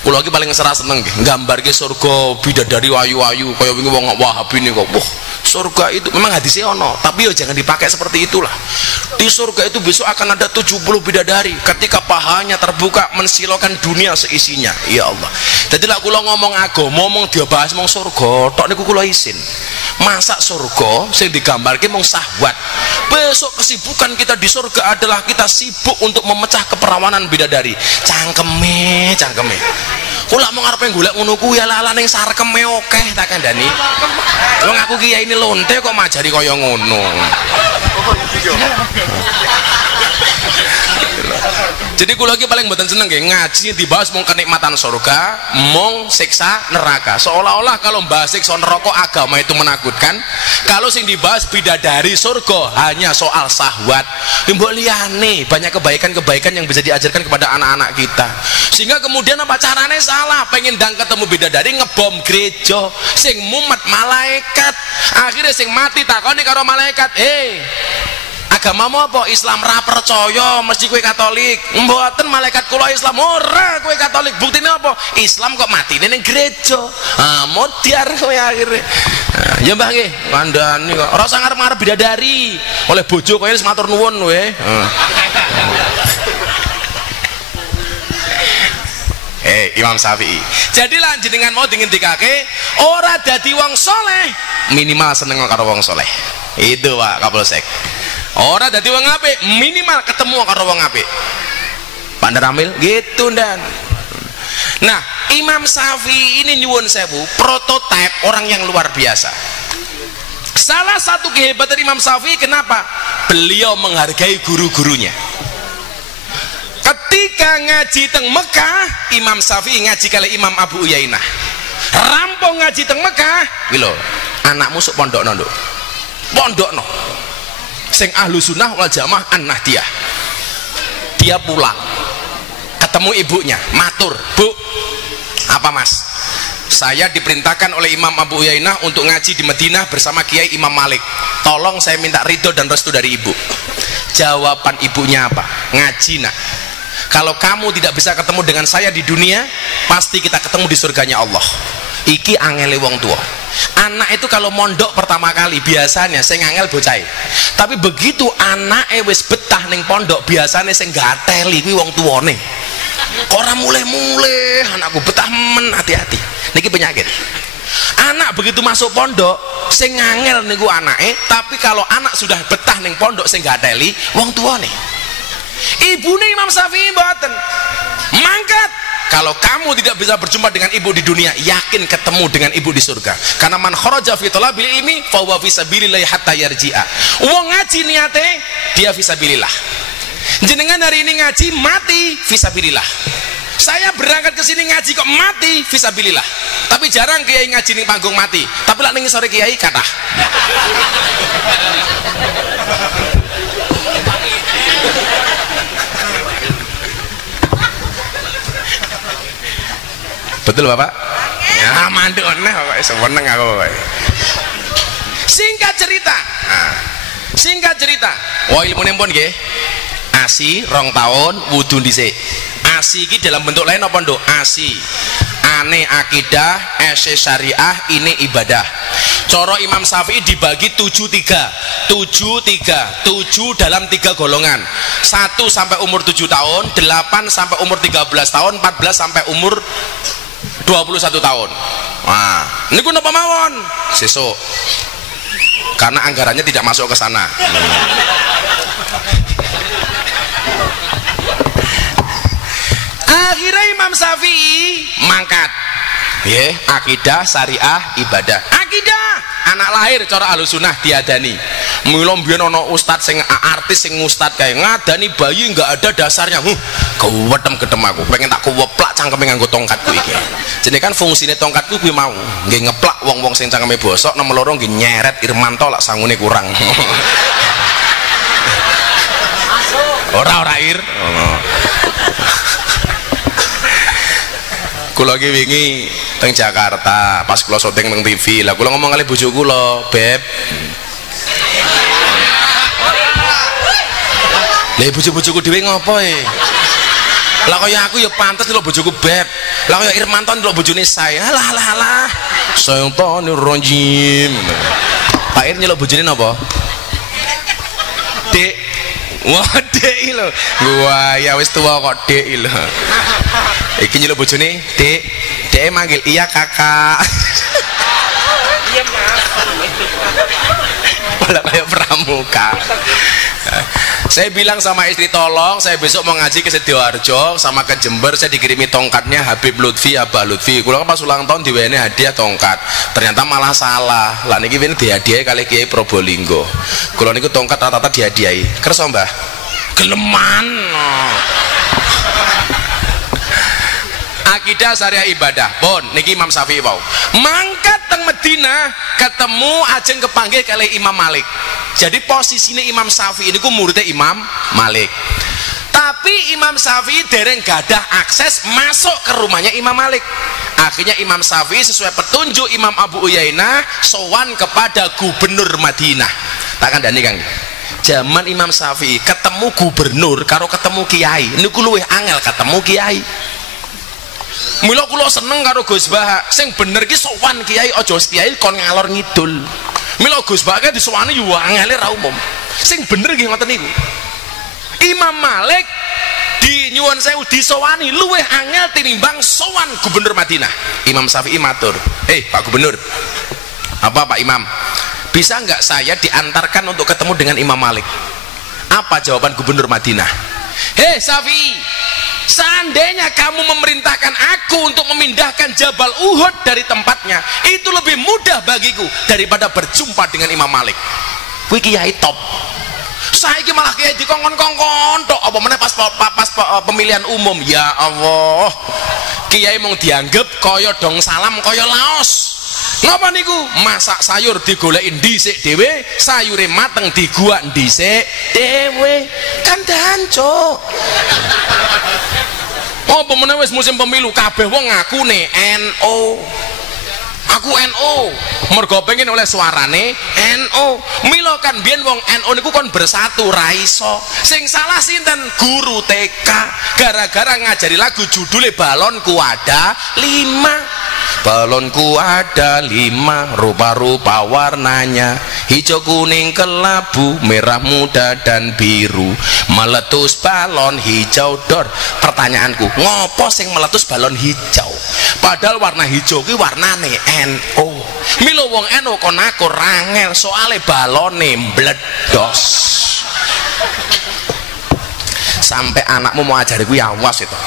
Kula iki paling serah seneng nggih nggambarke surga bidadari ayu-ayu kaya wingi wong Wahabi niku. Wah, surga itu memang hadisnya ono, tapi yo jangan dipakai seperti itulah. Di surga itu besok akan ada 70 bidadari ketika pahanya terbuka mensilokan dunia seisinya. Ya Allah. Jadi lah kula ngomong agama, ngomong dia bahas ngomong surga, tok niku kula isin. Masa surga sing digambarke mung syahwat. Besok kesibukan kita di surga adalah kita sibuk untuk memecah keperawanan bidadari. Cangkeme. Kula mau ngarepe golek ngono kuwi ala-ala ning sarkeme akeh tak kandhani. Wong aku kiai ini lonte kok majari kaya ngono. Jadi kula iki paling mboten seneng nggih ngaji dibahas mung kenikmatan surga, mung siksa neraka. Seolah-olah kalau bahas siksa neraka agama itu menakutkan. Kalau sing dibahas bidadari surga hanya soal syahwat. Mbok liyane banyak kebaikan-kebaikan yang bisa diajarkan kepada anak-anak kita. Sehingga kemudian apa carane salah, pengen ndang ketemu bidadari ngebom gereja, sing mumet malaikat. Akhirnya sing mati takoni karo malaikat, agamamu apa? Islam. Ra percaya mesti kowe Katolik. Mboten, malaikat kula Islam. Ora, kowe Katolik. Buktine apa? Islam kok matine ning gereja. Modiar kowe akhire. Ya Mbah nggih, kandhani kok. Ora usah ngarep-ngarep bidadari. Oleh bojo kowe wis matur nuwun kowe. Imam Syafi'i. Jadi lan jenengan mau dingendikake ora dadi wong soleh, minimal seneng karo wong soleh. Itu Pak Kapolsek. Ora dadi wong apik, minimal ketemu karo wong apik. Pak Ramil gitu dan. Nah, Imam Syafi'i ini nyuwun sewu, prototipe orang yang luar biasa. Salah satu kehebatan Imam Syafi'i kenapa? Beliau menghargai guru-gurunya. Ketika ngaji teng Mekah, Imam Syafi'i ngaji kali Imam Abu Uyainah. Rampung ngaji teng Mekah, lho, anakmu sok pondokno nduk. Pondokno. Sing ahlu sunnah wal jamaah an-Nahdiyah. Dia pulang, ketemu ibunya, matur, Bu, apa Mas? Saya diperintahkan oleh Imam Abu Uyainah untuk ngaji di Madinah bersama Kiai Imam Malik. Tolong saya minta ridho dan restu dari ibu. Jawaban ibunya apa? Ngaji nak. Kalau kamu tidak bisa ketemu dengan saya di dunia, pasti kita ketemu di surganya Allah. Iki angele wong tua. Anak itu kalau mondok pertama kali biasanya sing angel bocah. Tapi begitu anake wis betah ning pondok, biasanya sing gateli kuwi wong tuane. Kok ora mulai-mulai anakku betah men, hati-hati. Niki penyakit. Anak begitu masuk pondok sing angel niku anake, tapi kalau anak sudah betah ning pondok sing gateli wong tuane. Ibune Imam Syafi'i mboten. Mangkat. Kalau kamu tidak bisa berjumpa dengan ibu di dunia, yakin ketemu dengan ibu di surga. Karena man kharaja fi talabil ilmi fa huwa fi sabilillah hatta yarji'a. Wong ngaji niate dia fi sabilillah. Jenengan hari ini ngaji mati fi sabilillah. Saya berangkat ke sini ngaji kok mati fi sabilillah. Tapi jarang kiai ngaji ning panggung mati. Tapi lak ning sore kiai kathah. Betul Bapak? Ya mandek aneh kok seneng aku Bapak. Singkat cerita. Wah ilmune pun nggih. Asi 2 tahun wudu dhisik. Asi iki dalam bentuk lain apa nduk? Asi. Ane akidah, ese syariah, ini ibadah. Coro Imam Syafi'i dibagi 7 dalam 3 golongan. 1 sampai umur 7 tahun, 8 sampai umur 13 tahun, 14 sampai umur 21 tahun. Nah, ini ku napa mawon? Sesuk. Karena anggarannya tidak masuk ke sana. Akhirnya Imam Syafi'i mangkat. Akidah, syariah, ibadah. Akidah, anak lahir cara Ahlussunnah diadani. Mula mbiyen ana ustaz sing artis sing ustaz kae ngadani bayi enggak ada dasarnya. Kewedem gedem aku, pengen tak kuweplak cangkeme nganggo tongkatku iki. Jenenge kan fungsine tongkatku kuwi mau nggih ngeplak wong-wong sing cangkeme bosok, nomor loro nggih nyeret Irmanto lak sangune kurang. Ora ir. Kula iki wingi teng Jakarta pas kula syuting teng TV. Lah kula ngomong kali bojo kula, Beb. Lah bojo-bojoku dhewe ngopo Lah kaya aku ya pantes lho bojoku Beb. Lah kaya Irmanto lho bojone saya. Alah. Syaitonir rajim. Pak Ir nyeluk bojone napa? Dek. Wah, Dek lho. Wah, ya wis tuwa kok Dek lho. Iki nyeluk bojone, Dek. Dek manggil iya kakak. Malah kayak pramuka. Saya bilang sama istri, tolong saya besok mau ngaji ke Sidoarjo sama ke Jember, saya dikirimi tongkatnya Habib Lutfi, Abah Lutfi. Kulo kan pas ulang tahun diwene hadiah tongkat, ternyata malah salah. Lah niki wene dihadiahi kali Kiai Probolinggo. Kulo niku tongkat rata-rata dihadiahi. Kersa Mbah? Geleman. Akidah syariah ibadah. Pun niki Imam Syafi'i wau. Mangkat teng Medina ketemu ajeng kepanggil kali Imam Malik. Jadi posisinya Imam Syafi'i niku muridnya Imam Malik. Tapi Imam Syafi'i dereng gadah akses masuk ke rumahnya Imam Malik. Akhirnya Imam Syafi'i sesuai petunjuk Imam Abu Uyainah sowan kepada gubernur Madinah. Tak kandhani Kang. Zaman Imam Syafi'i ketemu gubernur karo ketemu kiai niku luwih angel ketemu kiai. Mula kula seneng karo Gus Bah, sing bener ki sowan kiai aja kiai kon ngalor ngidul. Mila Gus Bah ki disowani yo angele ra umum. Sing bener nggih ngoten niku. Imam Malik di nyuwun sewu disowani luwih angel tinimbang sowan gubernur Madinah. Imam Syafi'i matur, Pak Gubernur, apa Pak Imam, bisa nggak saya diantarkan untuk ketemu dengan Imam Malik? Apa jawaban gubernur Madinah? Syafi'i, seandainya kamu memerintahkan aku untuk memindahkan Jabal Uhud dari tempatnya, itu lebih mudah bagiku daripada berjumpa dengan Imam Malik. Kuwi kiai top. Saiki malah kiai dikongkon-kongkon tok apa meneh pas pemilihan umum. Ya Allah. Kiai mung dianggap kaya dong salam kaya laos. Napa niku? Masak sayur digoleki dhisik dhewe, sayure mateng diguak dhisik dhewe. Kan dancuk. Oh, pemenang wis musim pemilu kabeh wong ngakune NU. Aku NU. Mergo pengen oleh suarane NU. Mila kan biyen wong NU niku kon bersatu ra iso. Sing salah sinten? Guru TK. Gara-gara ngajari lagu judule Balonku Ada 5. Balonku ada 5, rupa-rupa warnanya, hijau, kuning, kelabu, merah muda dan biru. Meletus balon hijau dor. Pertanyaanku, ngopo sing meletus balon hijau? Padahal warna hijau ki warnane NU. Milo wong NU kon aku rangel soale balone mbledos. Sampai anakmu mau ajari kuwi awas itu.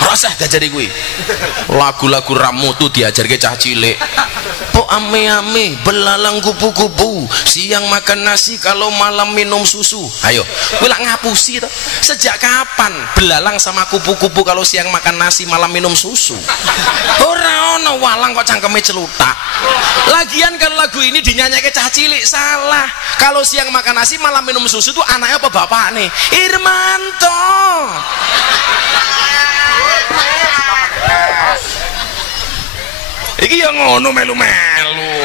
Rasah diajari kuwi. Lagu-lagu ramutu diajarke cah cilik. Po ame-ame, belalang kupu-kupu, siang makan nasi kalau malam minum susu. Ayo, kuwi lak ngapusi to. Sejak kapan belalang sama kupu-kupu kalau siang makan nasi malam minum susu? Ora ono walang kok cangkeme celutak. Lagian kalau lagu ini dinyanyake cah cilik salah. Kalau siang makan nasi malam minum susu tuh anaknya apa bapaknya? Irmanto. Iki yang ngono melu-melu.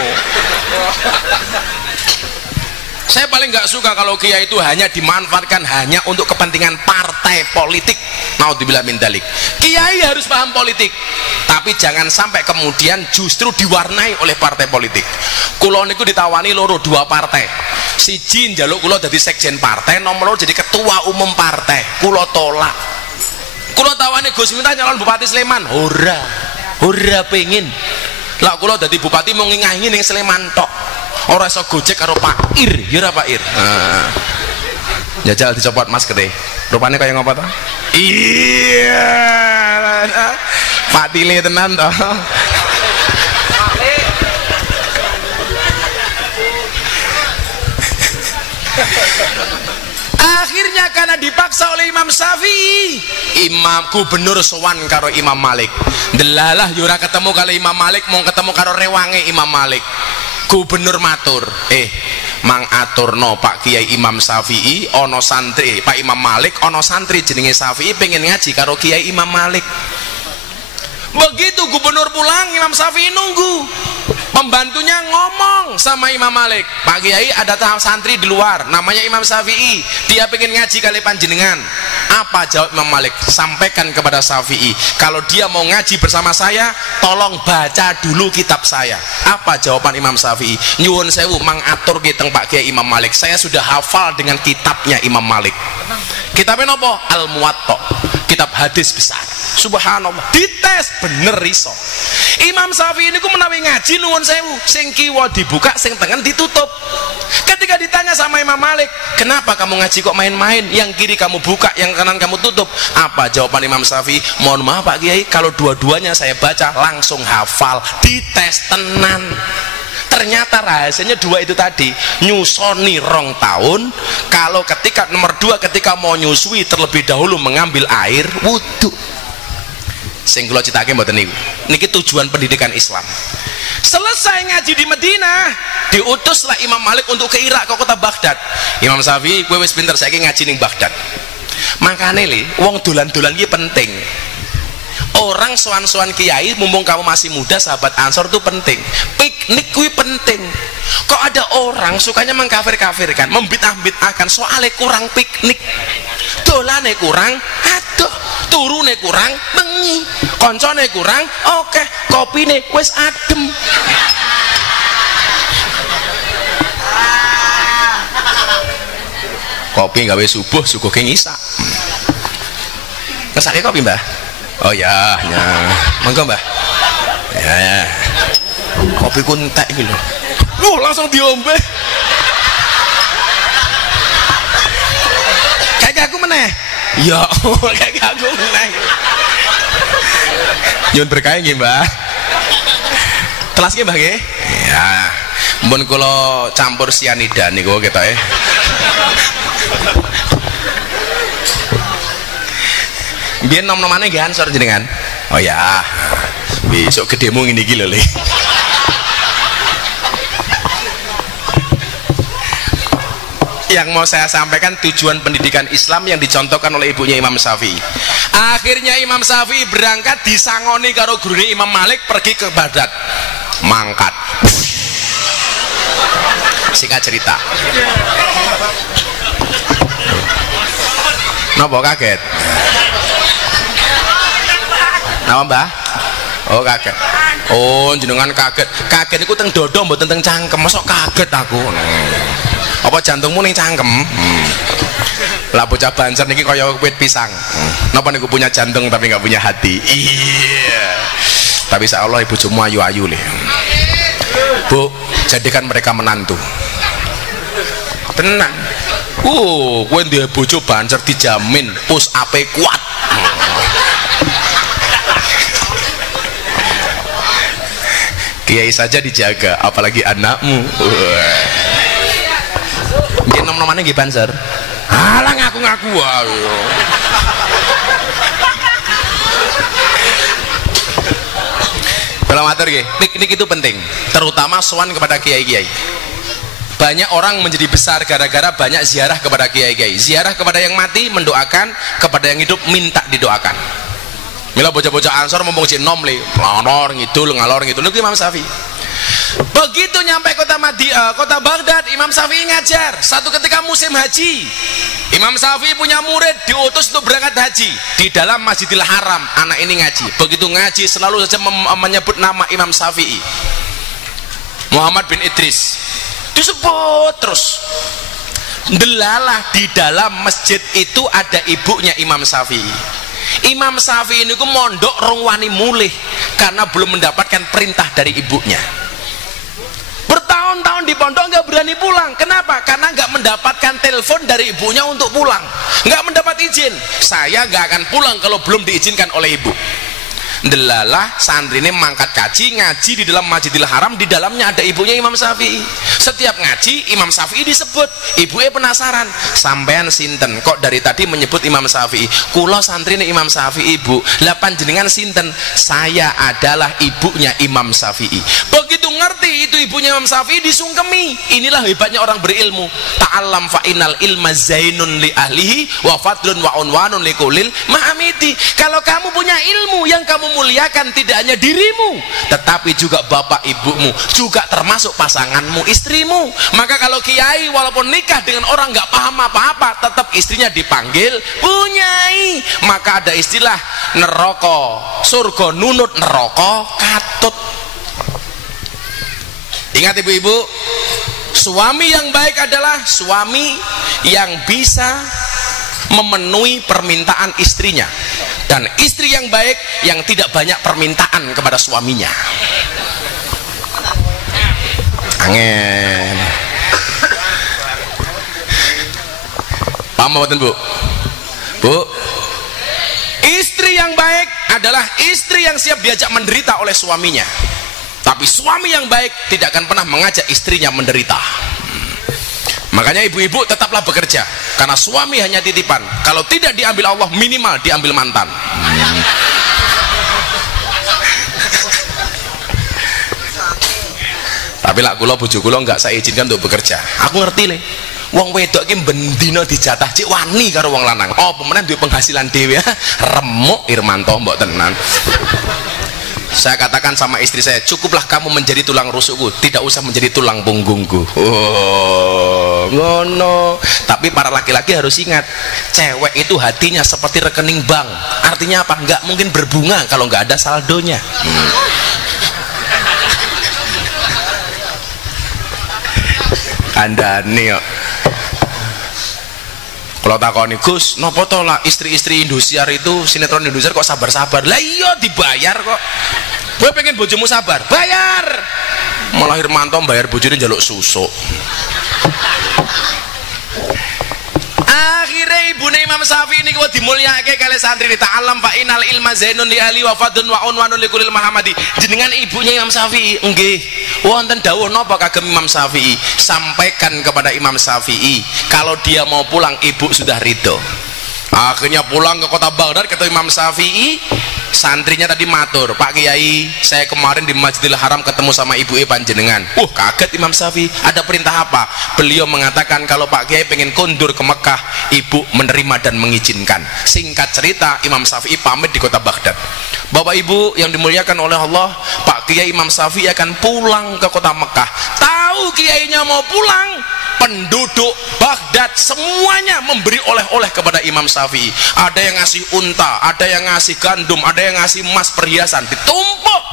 Saya paling nggak suka kalau kiai itu hanya dimanfaatkan hanya untuk kepentingan partai politik. Naudzubillah min dzalik. Kiai harus paham politik, tapi jangan sampai kemudian justru diwarnai oleh partai politik. Kulo niku ditawani loro 2 partai. Siji njaluk kulo dadi sekjen partai, nomor loro jadi ketua umum partai. Kulo tolak. Kulo tawani Gus Miftah nyalon Bupati Sleman, ora pengen. Lah kula dadi bupati mau ngingahi ning Sleman tok. Ora iso gojek karo Pak Ir, ya ora Pak Ir. Nah. Jajal dicopot maskere. Rupane kaya ngopo to? Iya. Patile tenan to. Akhirnya karena dipaksa oleh Imam Syafi'i, Imam gubernur sowan karo Imam Malik. Delalah yura ketemu karo Imam Malik, mau ketemu karo rewange Imam Malik. Gubernur matur, mang aturno Pak Kiai Imam Syafi'i ono santri, Pak Imam Malik ono santri jenenge Syafi'i pengen ngaji karo Kiai Imam Malik. Begitu gubernur pulang, Imam Syafi'i nunggu. Pembantunya ngomong sama Imam Malik, Pak Kiai ada tahap santri di luar namanya Imam Syafi'i, dia pengen ngaji kali panjenengan, Apa jawab Imam Malik? Sampaikan kepada Syafi'i, kalau dia mau ngaji bersama saya, tolong baca dulu kitab saya. Apa jawaban Imam Syafi'i? Nyuwun sewu, mang atur kiteng Pak Kiai Imam Malik, saya sudah hafal dengan kitabnya Imam Malik. Kitabnya apa? Al-Muwatta, kitab hadis besar. Subhanallah, dites bener iso. Imam Syafi'i ini ku menawi ngaji nuwun sewu, sing kiwa dibuka, sing tengen ditutup. Ketika ditanya sama Imam Malik, kenapa kamu ngaji kok main-main, yang kiri kamu buka, yang kanan kamu tutup? Apa jawaban Imam Syafi'i? Mohon maaf Pak Kiai, kalau dua-duanya saya baca langsung hafal. Dites tenan. Ternyata rahasianya dua itu tadi, nyusoni 2 tahun. Kalau ketika nomor 2, ketika mau nyusui terlebih dahulu mengambil air wudhu. Sing kula citake mboten niku. Niki tujuan pendidikan Islam. Selesai ngaji di Madinah, diutuslah Imam Malik untuk ke Irak, ke kota Baghdad. Imam Syafi'i, kowe wis pinter saiki ngaji ning Baghdad. Makane le, wong dolan-dolan iki penting. Orang sowan-sowan kiai, mumpung kamu masih muda, sahabat Ansor itu penting. Piknik kuwi penting. Kok ada orang sukanya mengkafir-kafirkan, membid'ah-bid'ahkan, soalnya kurang piknik, dolane kurang, aduh, turune kurang, bengi, koncone kurang, oke, kopine wis adem. Kopi gawe subuh, suguhke ngisa. Ngesake kopi, Mbah? Oh ya, ya. Monggo, Mbah. Ya. Kopi ku entek iki lho. Langsung diombe. Kayak aku meneh. Ya, kayak aku meneh. Nyun berkah nggih, Mbah. Telas nggih, Mbah nggih? Ya. Mun kula campur sianida niku ketoke. Biar nom-nomane nggih Ansor jenengan. Oh ya. Besok gedemu ngene iki lho, Le. Yang mau saya sampaikan tujuan pendidikan Islam yang dicontohkan oleh ibunya Imam Syafi'i. Akhirnya Imam Syafi'i berangkat disangoni karo gurune Imam Malik pergi ke Baghdad. Mangkat. Singkat cerita. Napa kaget? Napa Mbah? Oh kaget. Oh jenengan kaget. Kaget niku teng dodo mboten teng cangkem. Mosok kaget aku. Apa jantungmu ning cangkem? Lah bocah Banjar niki kaya wit pisang. Napa niku punya jantung tapi nggak punya hati? Iya. Tapi insyaallah ibu bojomu ayu-ayu le. Bu, jadikan mereka menantu. Tenang. Kowe duwe bojo Banjar dijamin pus ape kuat. Kiai saja dijaga, apalagi anakmu. Nggih nom-nomane nggih Banjar. Alah ngaku-ngaku wae. Kalau matur nggih, piknik itu penting, terutama sowan kepada kiai-kiai. Banyak orang menjadi besar gara-gara banyak ziarah kepada kiai-kiai. Ziarah kepada yang mati mendoakan, kepada yang hidup minta didoakan. Mila bocah-bocah Ansor mumpung cek nom le, ngalor ngidul niku Imam Syafi'i. Begitu nyampe kota Baghdad, Imam Syafi'i ngajar. Satu ketika musim haji, Imam Syafi'i punya murid diutus untuk berangkat haji di dalam Masjidil Haram. Anak ini ngaji. Begitu ngaji selalu saja menyebut nama Imam Syafi'i. Muhammad bin Idris disebut terus. Delalah di dalam masjid itu ada ibunya Imam Syafi'i. Imam Syafi'i ini mondok rong wani mulih karena belum mendapatkan perintah dari ibunya. Bertahun-tahun di pondok nggak berani pulang. Kenapa? Karena nggak mendapatkan telepon dari ibunya untuk pulang. Nggak mendapat izin. Saya nggak akan pulang kalau belum diizinkan oleh ibu. Delalah santri ini mangkat ngaji di dalam Masjidil Haram, di dalamnya ada ibunya Imam Syafi'i. Setiap ngaji Imam Syafi'i disebut. Ibunya penasaran, sampean sinten kok dari tadi menyebut Imam Syafi'i? Kula santri ini Imam Syafi'i, Bu. Lah panjenengan sinten? Saya adalah ibunya Imam Syafi'i. Begitu ngerti itu ibunya Imam Syafi'i disungkemi. Inilah hebatnya orang berilmu. Ta'allam fa innal ilma zainun li ahlihi wa fadlun wa unwanun li kulil ma'amiti. Kalau kamu punya ilmu yang kamu memuliakan tidak hanya dirimu, tetapi juga bapak ibumu, juga termasuk pasanganmu, istrimu. Maka kalau kiai walaupun nikah dengan orang nggak paham apa-apa, tetap istrinya dipanggil bunyai. Maka ada istilah neraka surga nunut, neraka katut. Ingat ibu-ibu, suami yang baik adalah suami yang bisa memenuhi permintaan istrinya, dan istri yang baik yang tidak banyak permintaan kepada suaminya. Angin paham mboten Bu? Bu, istri yang baik adalah istri yang siap diajak menderita oleh suaminya, tapi suami yang baik tidak akan pernah mengajak istrinya menderita. Makanya ibu-ibu tetaplah bekerja, karena suami hanya titipan. Kalau tidak diambil Allah, minimal diambil mantan. Tapi lah kula bojo kula enggak saya izinkan untuk bekerja. Aku ngerti le. Wong wedok iki bendina dijatah cik wani karo wong lanang. Oh, pemenang duwe penghasilan dhewe. Remuk Irmanto mbok tenan. Saya katakan sama istri saya, cukuplah kamu menjadi tulang rusukku, tidak usah menjadi tulang punggungku. Oh, ngono. Tapi para laki-laki harus ingat, cewek itu hatinya seperti rekening bank. Artinya apa? Nggak mungkin berbunga kalau nggak ada saldonya. Anda nih, kalau takoni Gus, nopo to lah istri-istri Indosiar itu, sinetron Indosiar kok sabar-sabar? Lah iya dibayar kok. Gue pengen bojomu sabar, bayar. Malah Irmanto bayar bojone njaluk susuk. Akhirnya ibune Imam Syafi'i ini kok dimulyake kali santri ini, ta'alam fa inal ilma zainun li ahli wa fadun wa unwanun li kulil mahamadi. Jenengan ibunya Imam Syafi'i nggih wonten dawuh napa kagem Imam Syafi'i? Sampaikan kepada Imam Syafi'i kalau dia mau pulang ibu sudah ridho. Akhirnya pulang ke kota Baghdad, kata Imam Syafi'i, santrinya tadi matur, Pak Kiai, saya kemarin di Masjidil Haram ketemu sama ibu panjenengan. Kaget Imam Syafi'i, ada perintah apa? Beliau mengatakan kalau Pak Kiai pengen kondur ke Mekah, ibu menerima dan mengizinkan. Singkat cerita, Imam Syafi'i pamit di kota Baghdad. Bapak Ibu yang dimuliakan oleh Allah, Pak Kiai Imam Syafi'i akan pulang ke kota Mekah. Tahu kiainya mau pulang, penduduk Baghdad semuanya memberi oleh-oleh kepada Imam Syafi'i. Ada yang ngasih unta, ada yang ngasih gandum, ada yang ngasih emas perhiasan, ditumpuk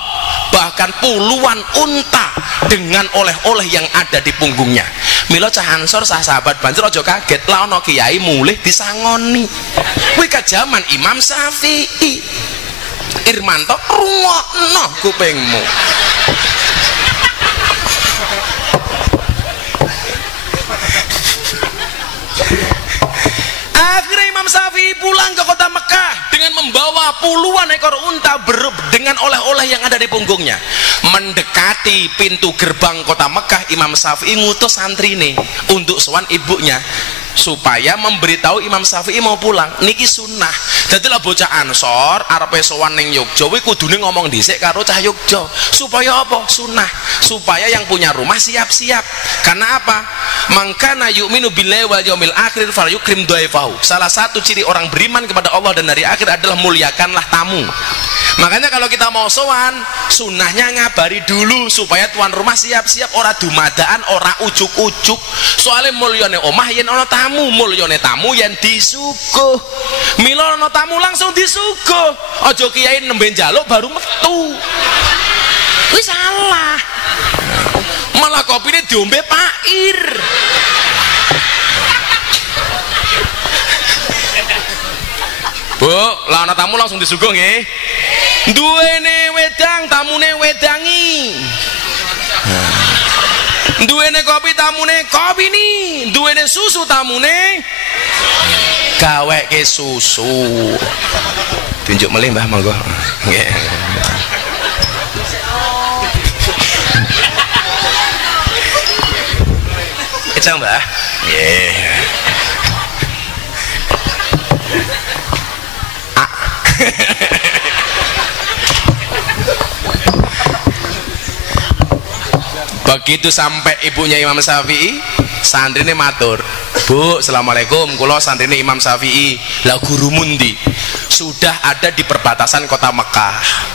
bahkan puluhan unta dengan oleh-oleh yang ada di punggungnya. Mila cah ansor sah sahabat banjur aja kaget, lah ana kiai mulih disangoni. Kuwi kajaman Imam Syafi'i. Irmanto rungokno kupingmu. Akhirnya Imam Syafi'i pulang ke kota Mekah dengan membawa puluhan ekor unta dengan oleh-oleh yang ada di punggungnya. Mendekati pintu gerbang kota Mekah, Imam Syafi'i ngutus santri ini untuk sowan ibunya supaya memberitahu Imam Syafi'i mau pulang. Niki sunnah. Dadilah bocah ansor arepe sowan ning Yogya kuwi kudune ngomong dhisik karo cah Yogya. Supaya apa? Sunnah. Supaya yang punya rumah siap-siap. Karena apa? Mangkana yu'minu billahi wal yaumil akhir falyukrim dhaifahu. Salah satu ciri orang beriman kepada Allah dan hari akhir adalah muliakanlah tamu. Makanya kalau kita mau sowan, sunnahnya ngabari dulu supaya tuan rumah siap-siap, ora dumadaan, ora ujuk-ujuk. Soalnya mulyane omah yen ana tamu, mulyane tamu yen disuguh. Mila ana tamu langsung disuguh. Aja kiai nembe njaluk baru metu. Wis salah. Malah kopine diombe pair. Bu, lah ana tamu langsung disuguh nggih. Duwene wedang, tamune wedangi. Duwene kopi, tamune kopi ni. Duwene susu, tamune gaweke susu. Tunjuk melih Mbah monggo. Nggih. Kecang Mbah. Nggih. Begitu sampai ibunya Imam Syafi'i, santri ini matur, Bu, assalamualaikum, kula santri ini Imam Syafi'i. Lah guru mundi? sudah ada di perbatasan kota Mekah.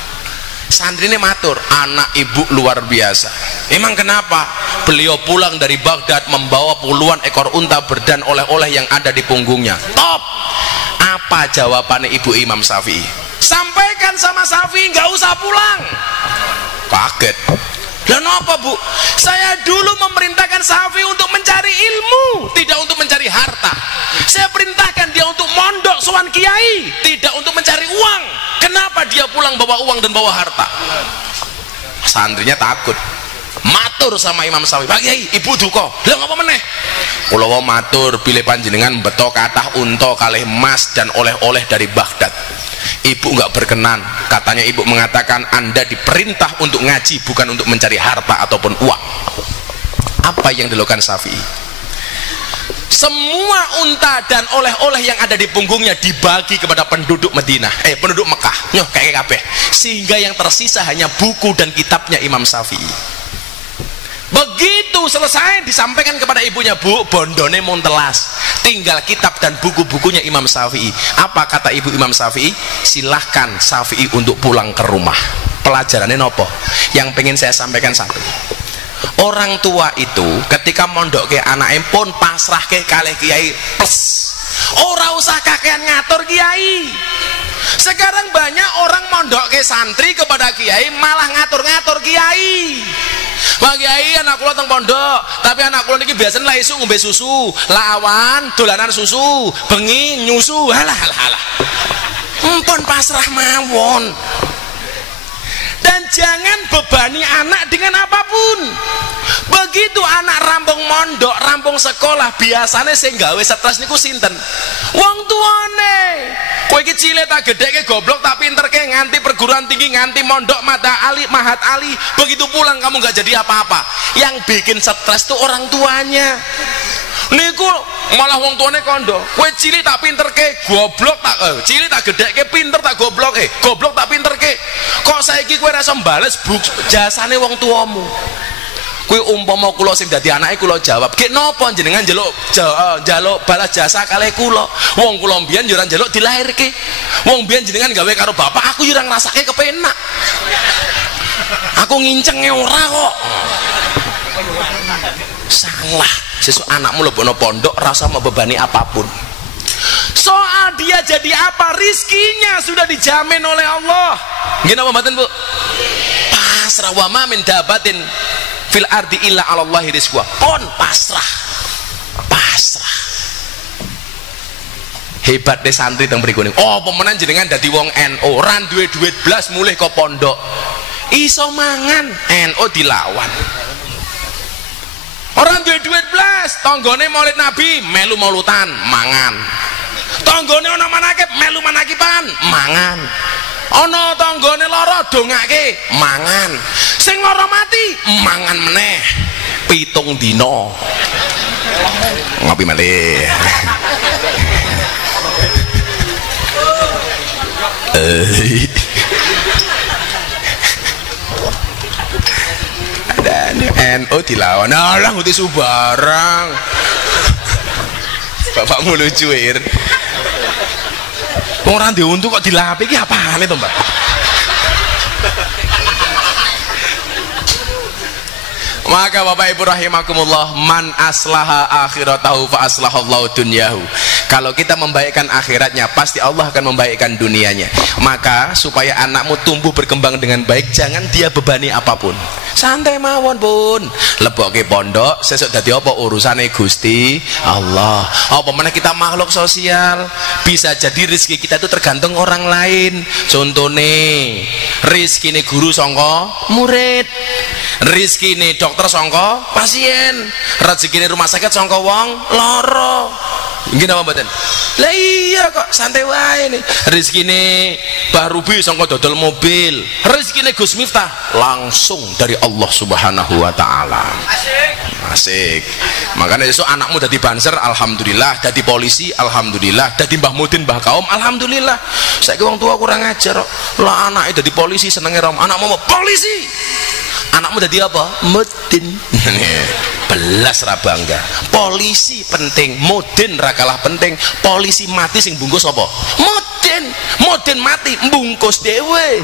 Santri ini matur, anak ibu luar biasa. Emang kenapa? Beliau pulang dari Baghdad membawa puluhan ekor unta berdan oleh-oleh yang ada di punggungnya. Top. Apa jawabannya ibu Imam Syafi'i? Sampaikan sama Syafi'i, nggak usah pulang. Kaget. Dan apa bu? Saya dulu memerintahkan Syafi'i untuk mencari ilmu, tidak untuk mencari harta. Saya perintahkan dia untuk mondok sowan kiai, tidak untuk mencari uang. Kenapa dia pulang bawa uang dan bawa harta? Santrinya takut. Matur sama Imam Syafi'i, Pak Kiai, ibu duka. Lah ngapa meneh? Kula matur bilih panjenengan beto kathah unta kalih emas dan oleh-oleh dari Baghdad. Ibu nggak berkenan, katanya ibu mengatakan Anda diperintah untuk ngaji bukan untuk mencari harta ataupun uang. Apa yang dilakukan Syafi'i? Semua unta dan oleh-oleh yang ada di punggungnya dibagi kepada penduduk Madinah, penduduk Mekah, nyoh kayak kabeh, sehingga yang tersisa hanya buku dan kitabnya Imam Syafi'i. Begitu selesai disampaikan kepada ibunya, bu, bondone montelas, tinggal kitab dan buku-bukunya Imam Syafi'i. Apa kata ibu Imam Syafi'i? Silahkan Syafi'i untuk pulang ke rumah. Pelajarannya nopo? Yang pengen saya sampaikan satu. Orang tua itu ketika mondok ke anaknya pun pasrah ke kalih kiai plus. Ora usah kakean ngatur kiai. Sekarang banyak orang mondok ke santri kepada kiai malah ngatur-ngatur kiai. Pak Kiai, anak kula teng pondok, tapi anak kula niki biasane lah esuk ngombe susu, lawan dolanan susu, bengi nyusu, halah. Empun pasrah mawon. Dan jangan bebani anak dengan apapun. Begitu anak rampung mondok, rampung sekolah, biasanya sing gawe stres niku sinten? Wong tuane. Kowe iki cilik tak gedheke goblok tak pinterke nganti perguruan tinggi, nganti mondok mahat ali, begitu pulang kamu nggak jadi apa-apa. Yang bikin stres tuh orang tuanya. Niku malah wong tuane kondo. Kowe cilik tak pinterke goblok tak cilik tak gedheke pinter tak gobloke, goblok tak pinterke. Kok saiki kowe ora iso bales jasane wong tuamu? Kowe umpama kula sing dadi anake kula jawab, "Gek napa jenengan njaluk balas jasa kalih kula? Wong kula mbiyen yo ora njaluk dilairke. Wong mbiyen jenengan gawe karo bapak, aku yo ora ngrasake kepenak. Aku ngincenge ora kok." Salah. Sesuk anakmu lebokno pondok rasa membebani apapun. Soal dia jadi apa, rizkinya sudah dijamin oleh Allah. Nggih napa mboten, Bu? Pasrah wa ma min dabatin fil ardi illa 'alallahi rizquha. Pon pasrah. Hebat deh santri teng mriku niku. Oh, pemenan jenengan dadi wong NU, ora duwe duit blas mulih ke pondok. Iso mangan, NU dilawan. Orang duwe duit blas, tanggane maulid Nabi melu maulutan, mangan. Tanggane ana manakib melu manakiban, mangan. Ana tanggane lara dongake, mangan. Sing lara mati, mangan meneh. 7 dina. Ngopi malih. NU dilawan, alah nguti subarang. Bapakmu lucu ir. Orang diuntuk kok dilapi iki apane to, Mbak? Maka Bapak Ibu rahimakumullah, man aslaha akhiratahu fa aslahallahu dunyahu. Kalau kita membaikkan akhiratnya, pasti Allah akan membaikkan dunianya. Maka supaya anakmu tumbuh berkembang dengan baik, jangan dia bebani apapun. Santai mawon pun. Leboke pondok, sesuk dadi apa urusane Gusti Allah. Apa meneh kita makhluk sosial, bisa jadi rezeki kita itu tergantung orang lain. Contone, rezekine guru sangka murid, rezekine dokter sangka pasien, rezekine rumah sakit sangka wong lara. Nggih napa mboten? Lah iya kok santai wae nih. Rezekine Mbah Rubi sangka dodol mobil, rezekine Gus Miftah langsung dari Allah Subhanahu wa taala. Asik. Makanya esuk anakmu dadi banser alhamdulillah, dadi polisi alhamdulillah, dadi Mbah Mudin Mbah Kaum alhamdulillah. Saiki wong tua kurang ajar kok. Lah anake dadi polisi senenge rom, anakmu mau polisi. Anakmu dadi apa? Mudin. Belas ra bangga. Polisi penting, Mudin ra kalah penting. Polisi mati sing bungkus apa? Mudin. moden mati mbungkus dhewe.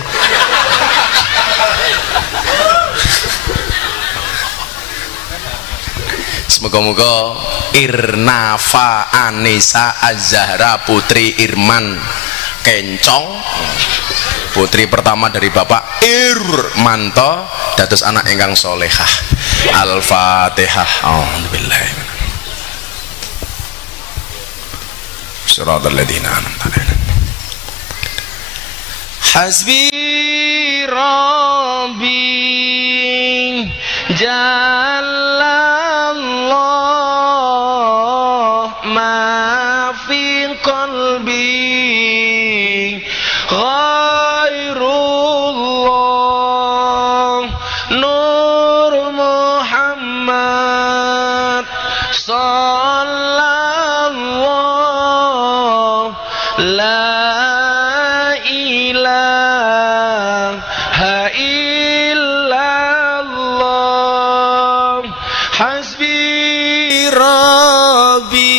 Semoga-moga Irnafa Anissa Az-Zahra putri Irman Kencong, putri pertama dari Bapak Irmanto, dados anak ingkang solehah. Al-Fatihah. Alhamdulillah. Shiratal ladzina an'amta 'alaihim. Hasbi Rabbi Jallallah ma fi qalbi ghairullah Nur Muhammad sallallahu la ilaha illallah hasbi rabbi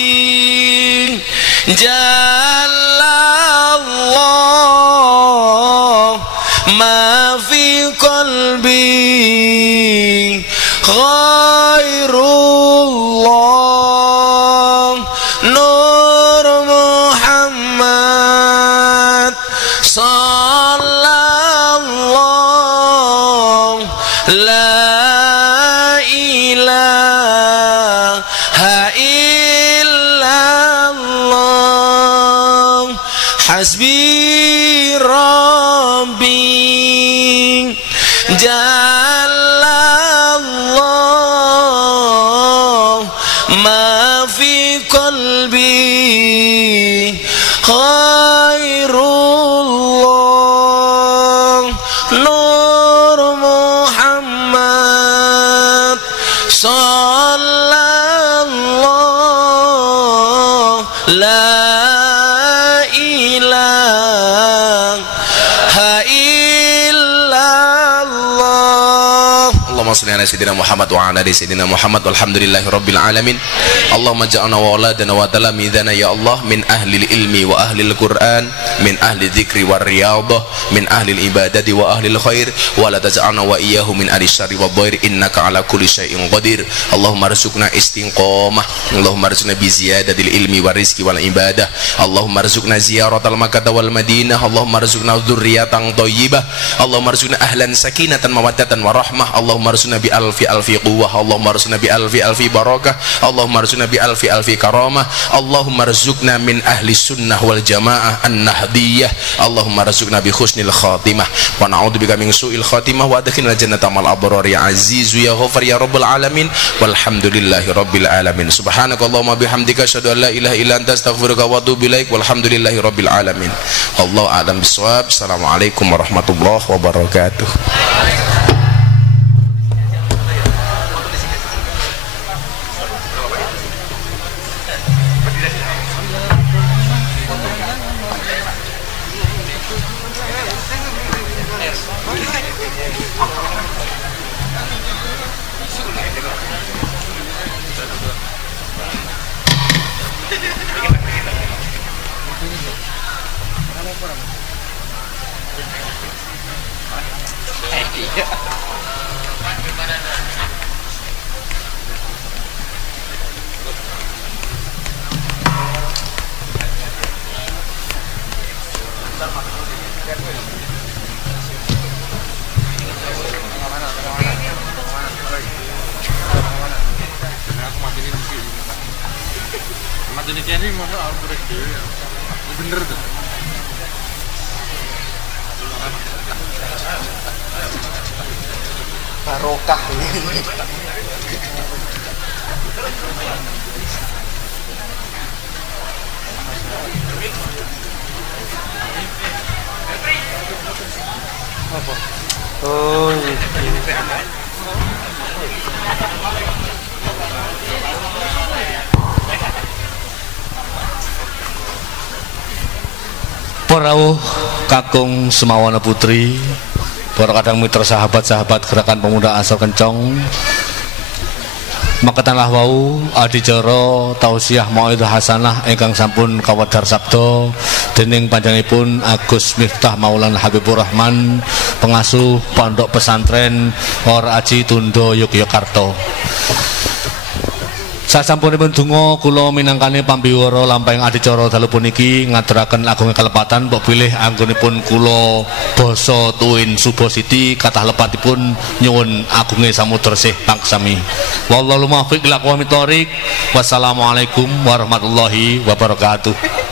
jallallah ma fi qalbi ghairullah Nur Muhammad sallallahu la ilaha illallah hasbi rabbi jallallah ma fi qalbi khairullah Nur Muhammad sallallahu la ilaha illallah Allahumma salli ala sayyidina Muhammad wa ala ali sayyidina Muhammad walhamdulillahi rabbil alamin. Allahumma ja'alna wa auladana wa talamidana ya Allah min ahli ilmi wa ahli al-Qur'an min ahli dzikri wa riyadhah min ahli ibadati wa ahli khair wa la taj'alna wa iyyahu min ahli syarri wa dhair innaka ala kulli syai'in qadir. Allahumma arzuqna istiqamah, Allahumma arzuqna bi ziyadatil ilmi wa rizqi wal ibadah, Allahumma arzuqna ziyaratal Makkah wal Madinah, Allahumma arzuqna dzurriyyatan thayyibah, Allahumma arzuqna ahlan sakinatan mawaddatan wa rahmah, Allahumma arzuqna bi alfi quwwah, Allahumma arzuqna bi alfi barakah, Allahumma arzuqna bi alfi karamah, Allahumma arzuqna min ahli sunnah wal jamaah an-nahdiyah, Allahumma arzuqna bi husnil khatimah wa na'udzubika min su'il khatimah wa adkhilna jannata mal abrar ya azizu ya ghafar ya rabbal alamin walhamdulillahi rabbil alamin. Subhanakallahumma bihamdika asyhadu an la ilaha illa anta astaghfiruka wa atubu ilaik walhamdulillahi rabbil alamin. Wallahu a'lam bissawab. Assalamualaikum warahmatullahi wabarakatuh. Bener tuh. Barokah ini. Apa? Oh, ini. Rawuh kakung Semawana Putri, para kadang mitra sahabat-sahabat Gerakan Pemuda Asal Kencong, Makatanlah wau adicara tausiah mauidhah hasanah ingkang sampun kawadhar sabda dening panjenenganipun Agus Miftah Maulana Habibur Rahman, pengasuh Pondok Pesantren Or Aji Tundo Yogyakarta. Sasampunipun donga kula minangkane pambiwara lampahing adicara dalu puniki ngaturaken agunging kalepatan mbok pilih anggonipun kula basa tuwin Suba Siti kathah lepatipun nyuwun agunge samudra sih pangsami. Wallahu muwaffiq ila aqwamit thoriq. Wassalamualaikum warahmatullahi wabarakatuh.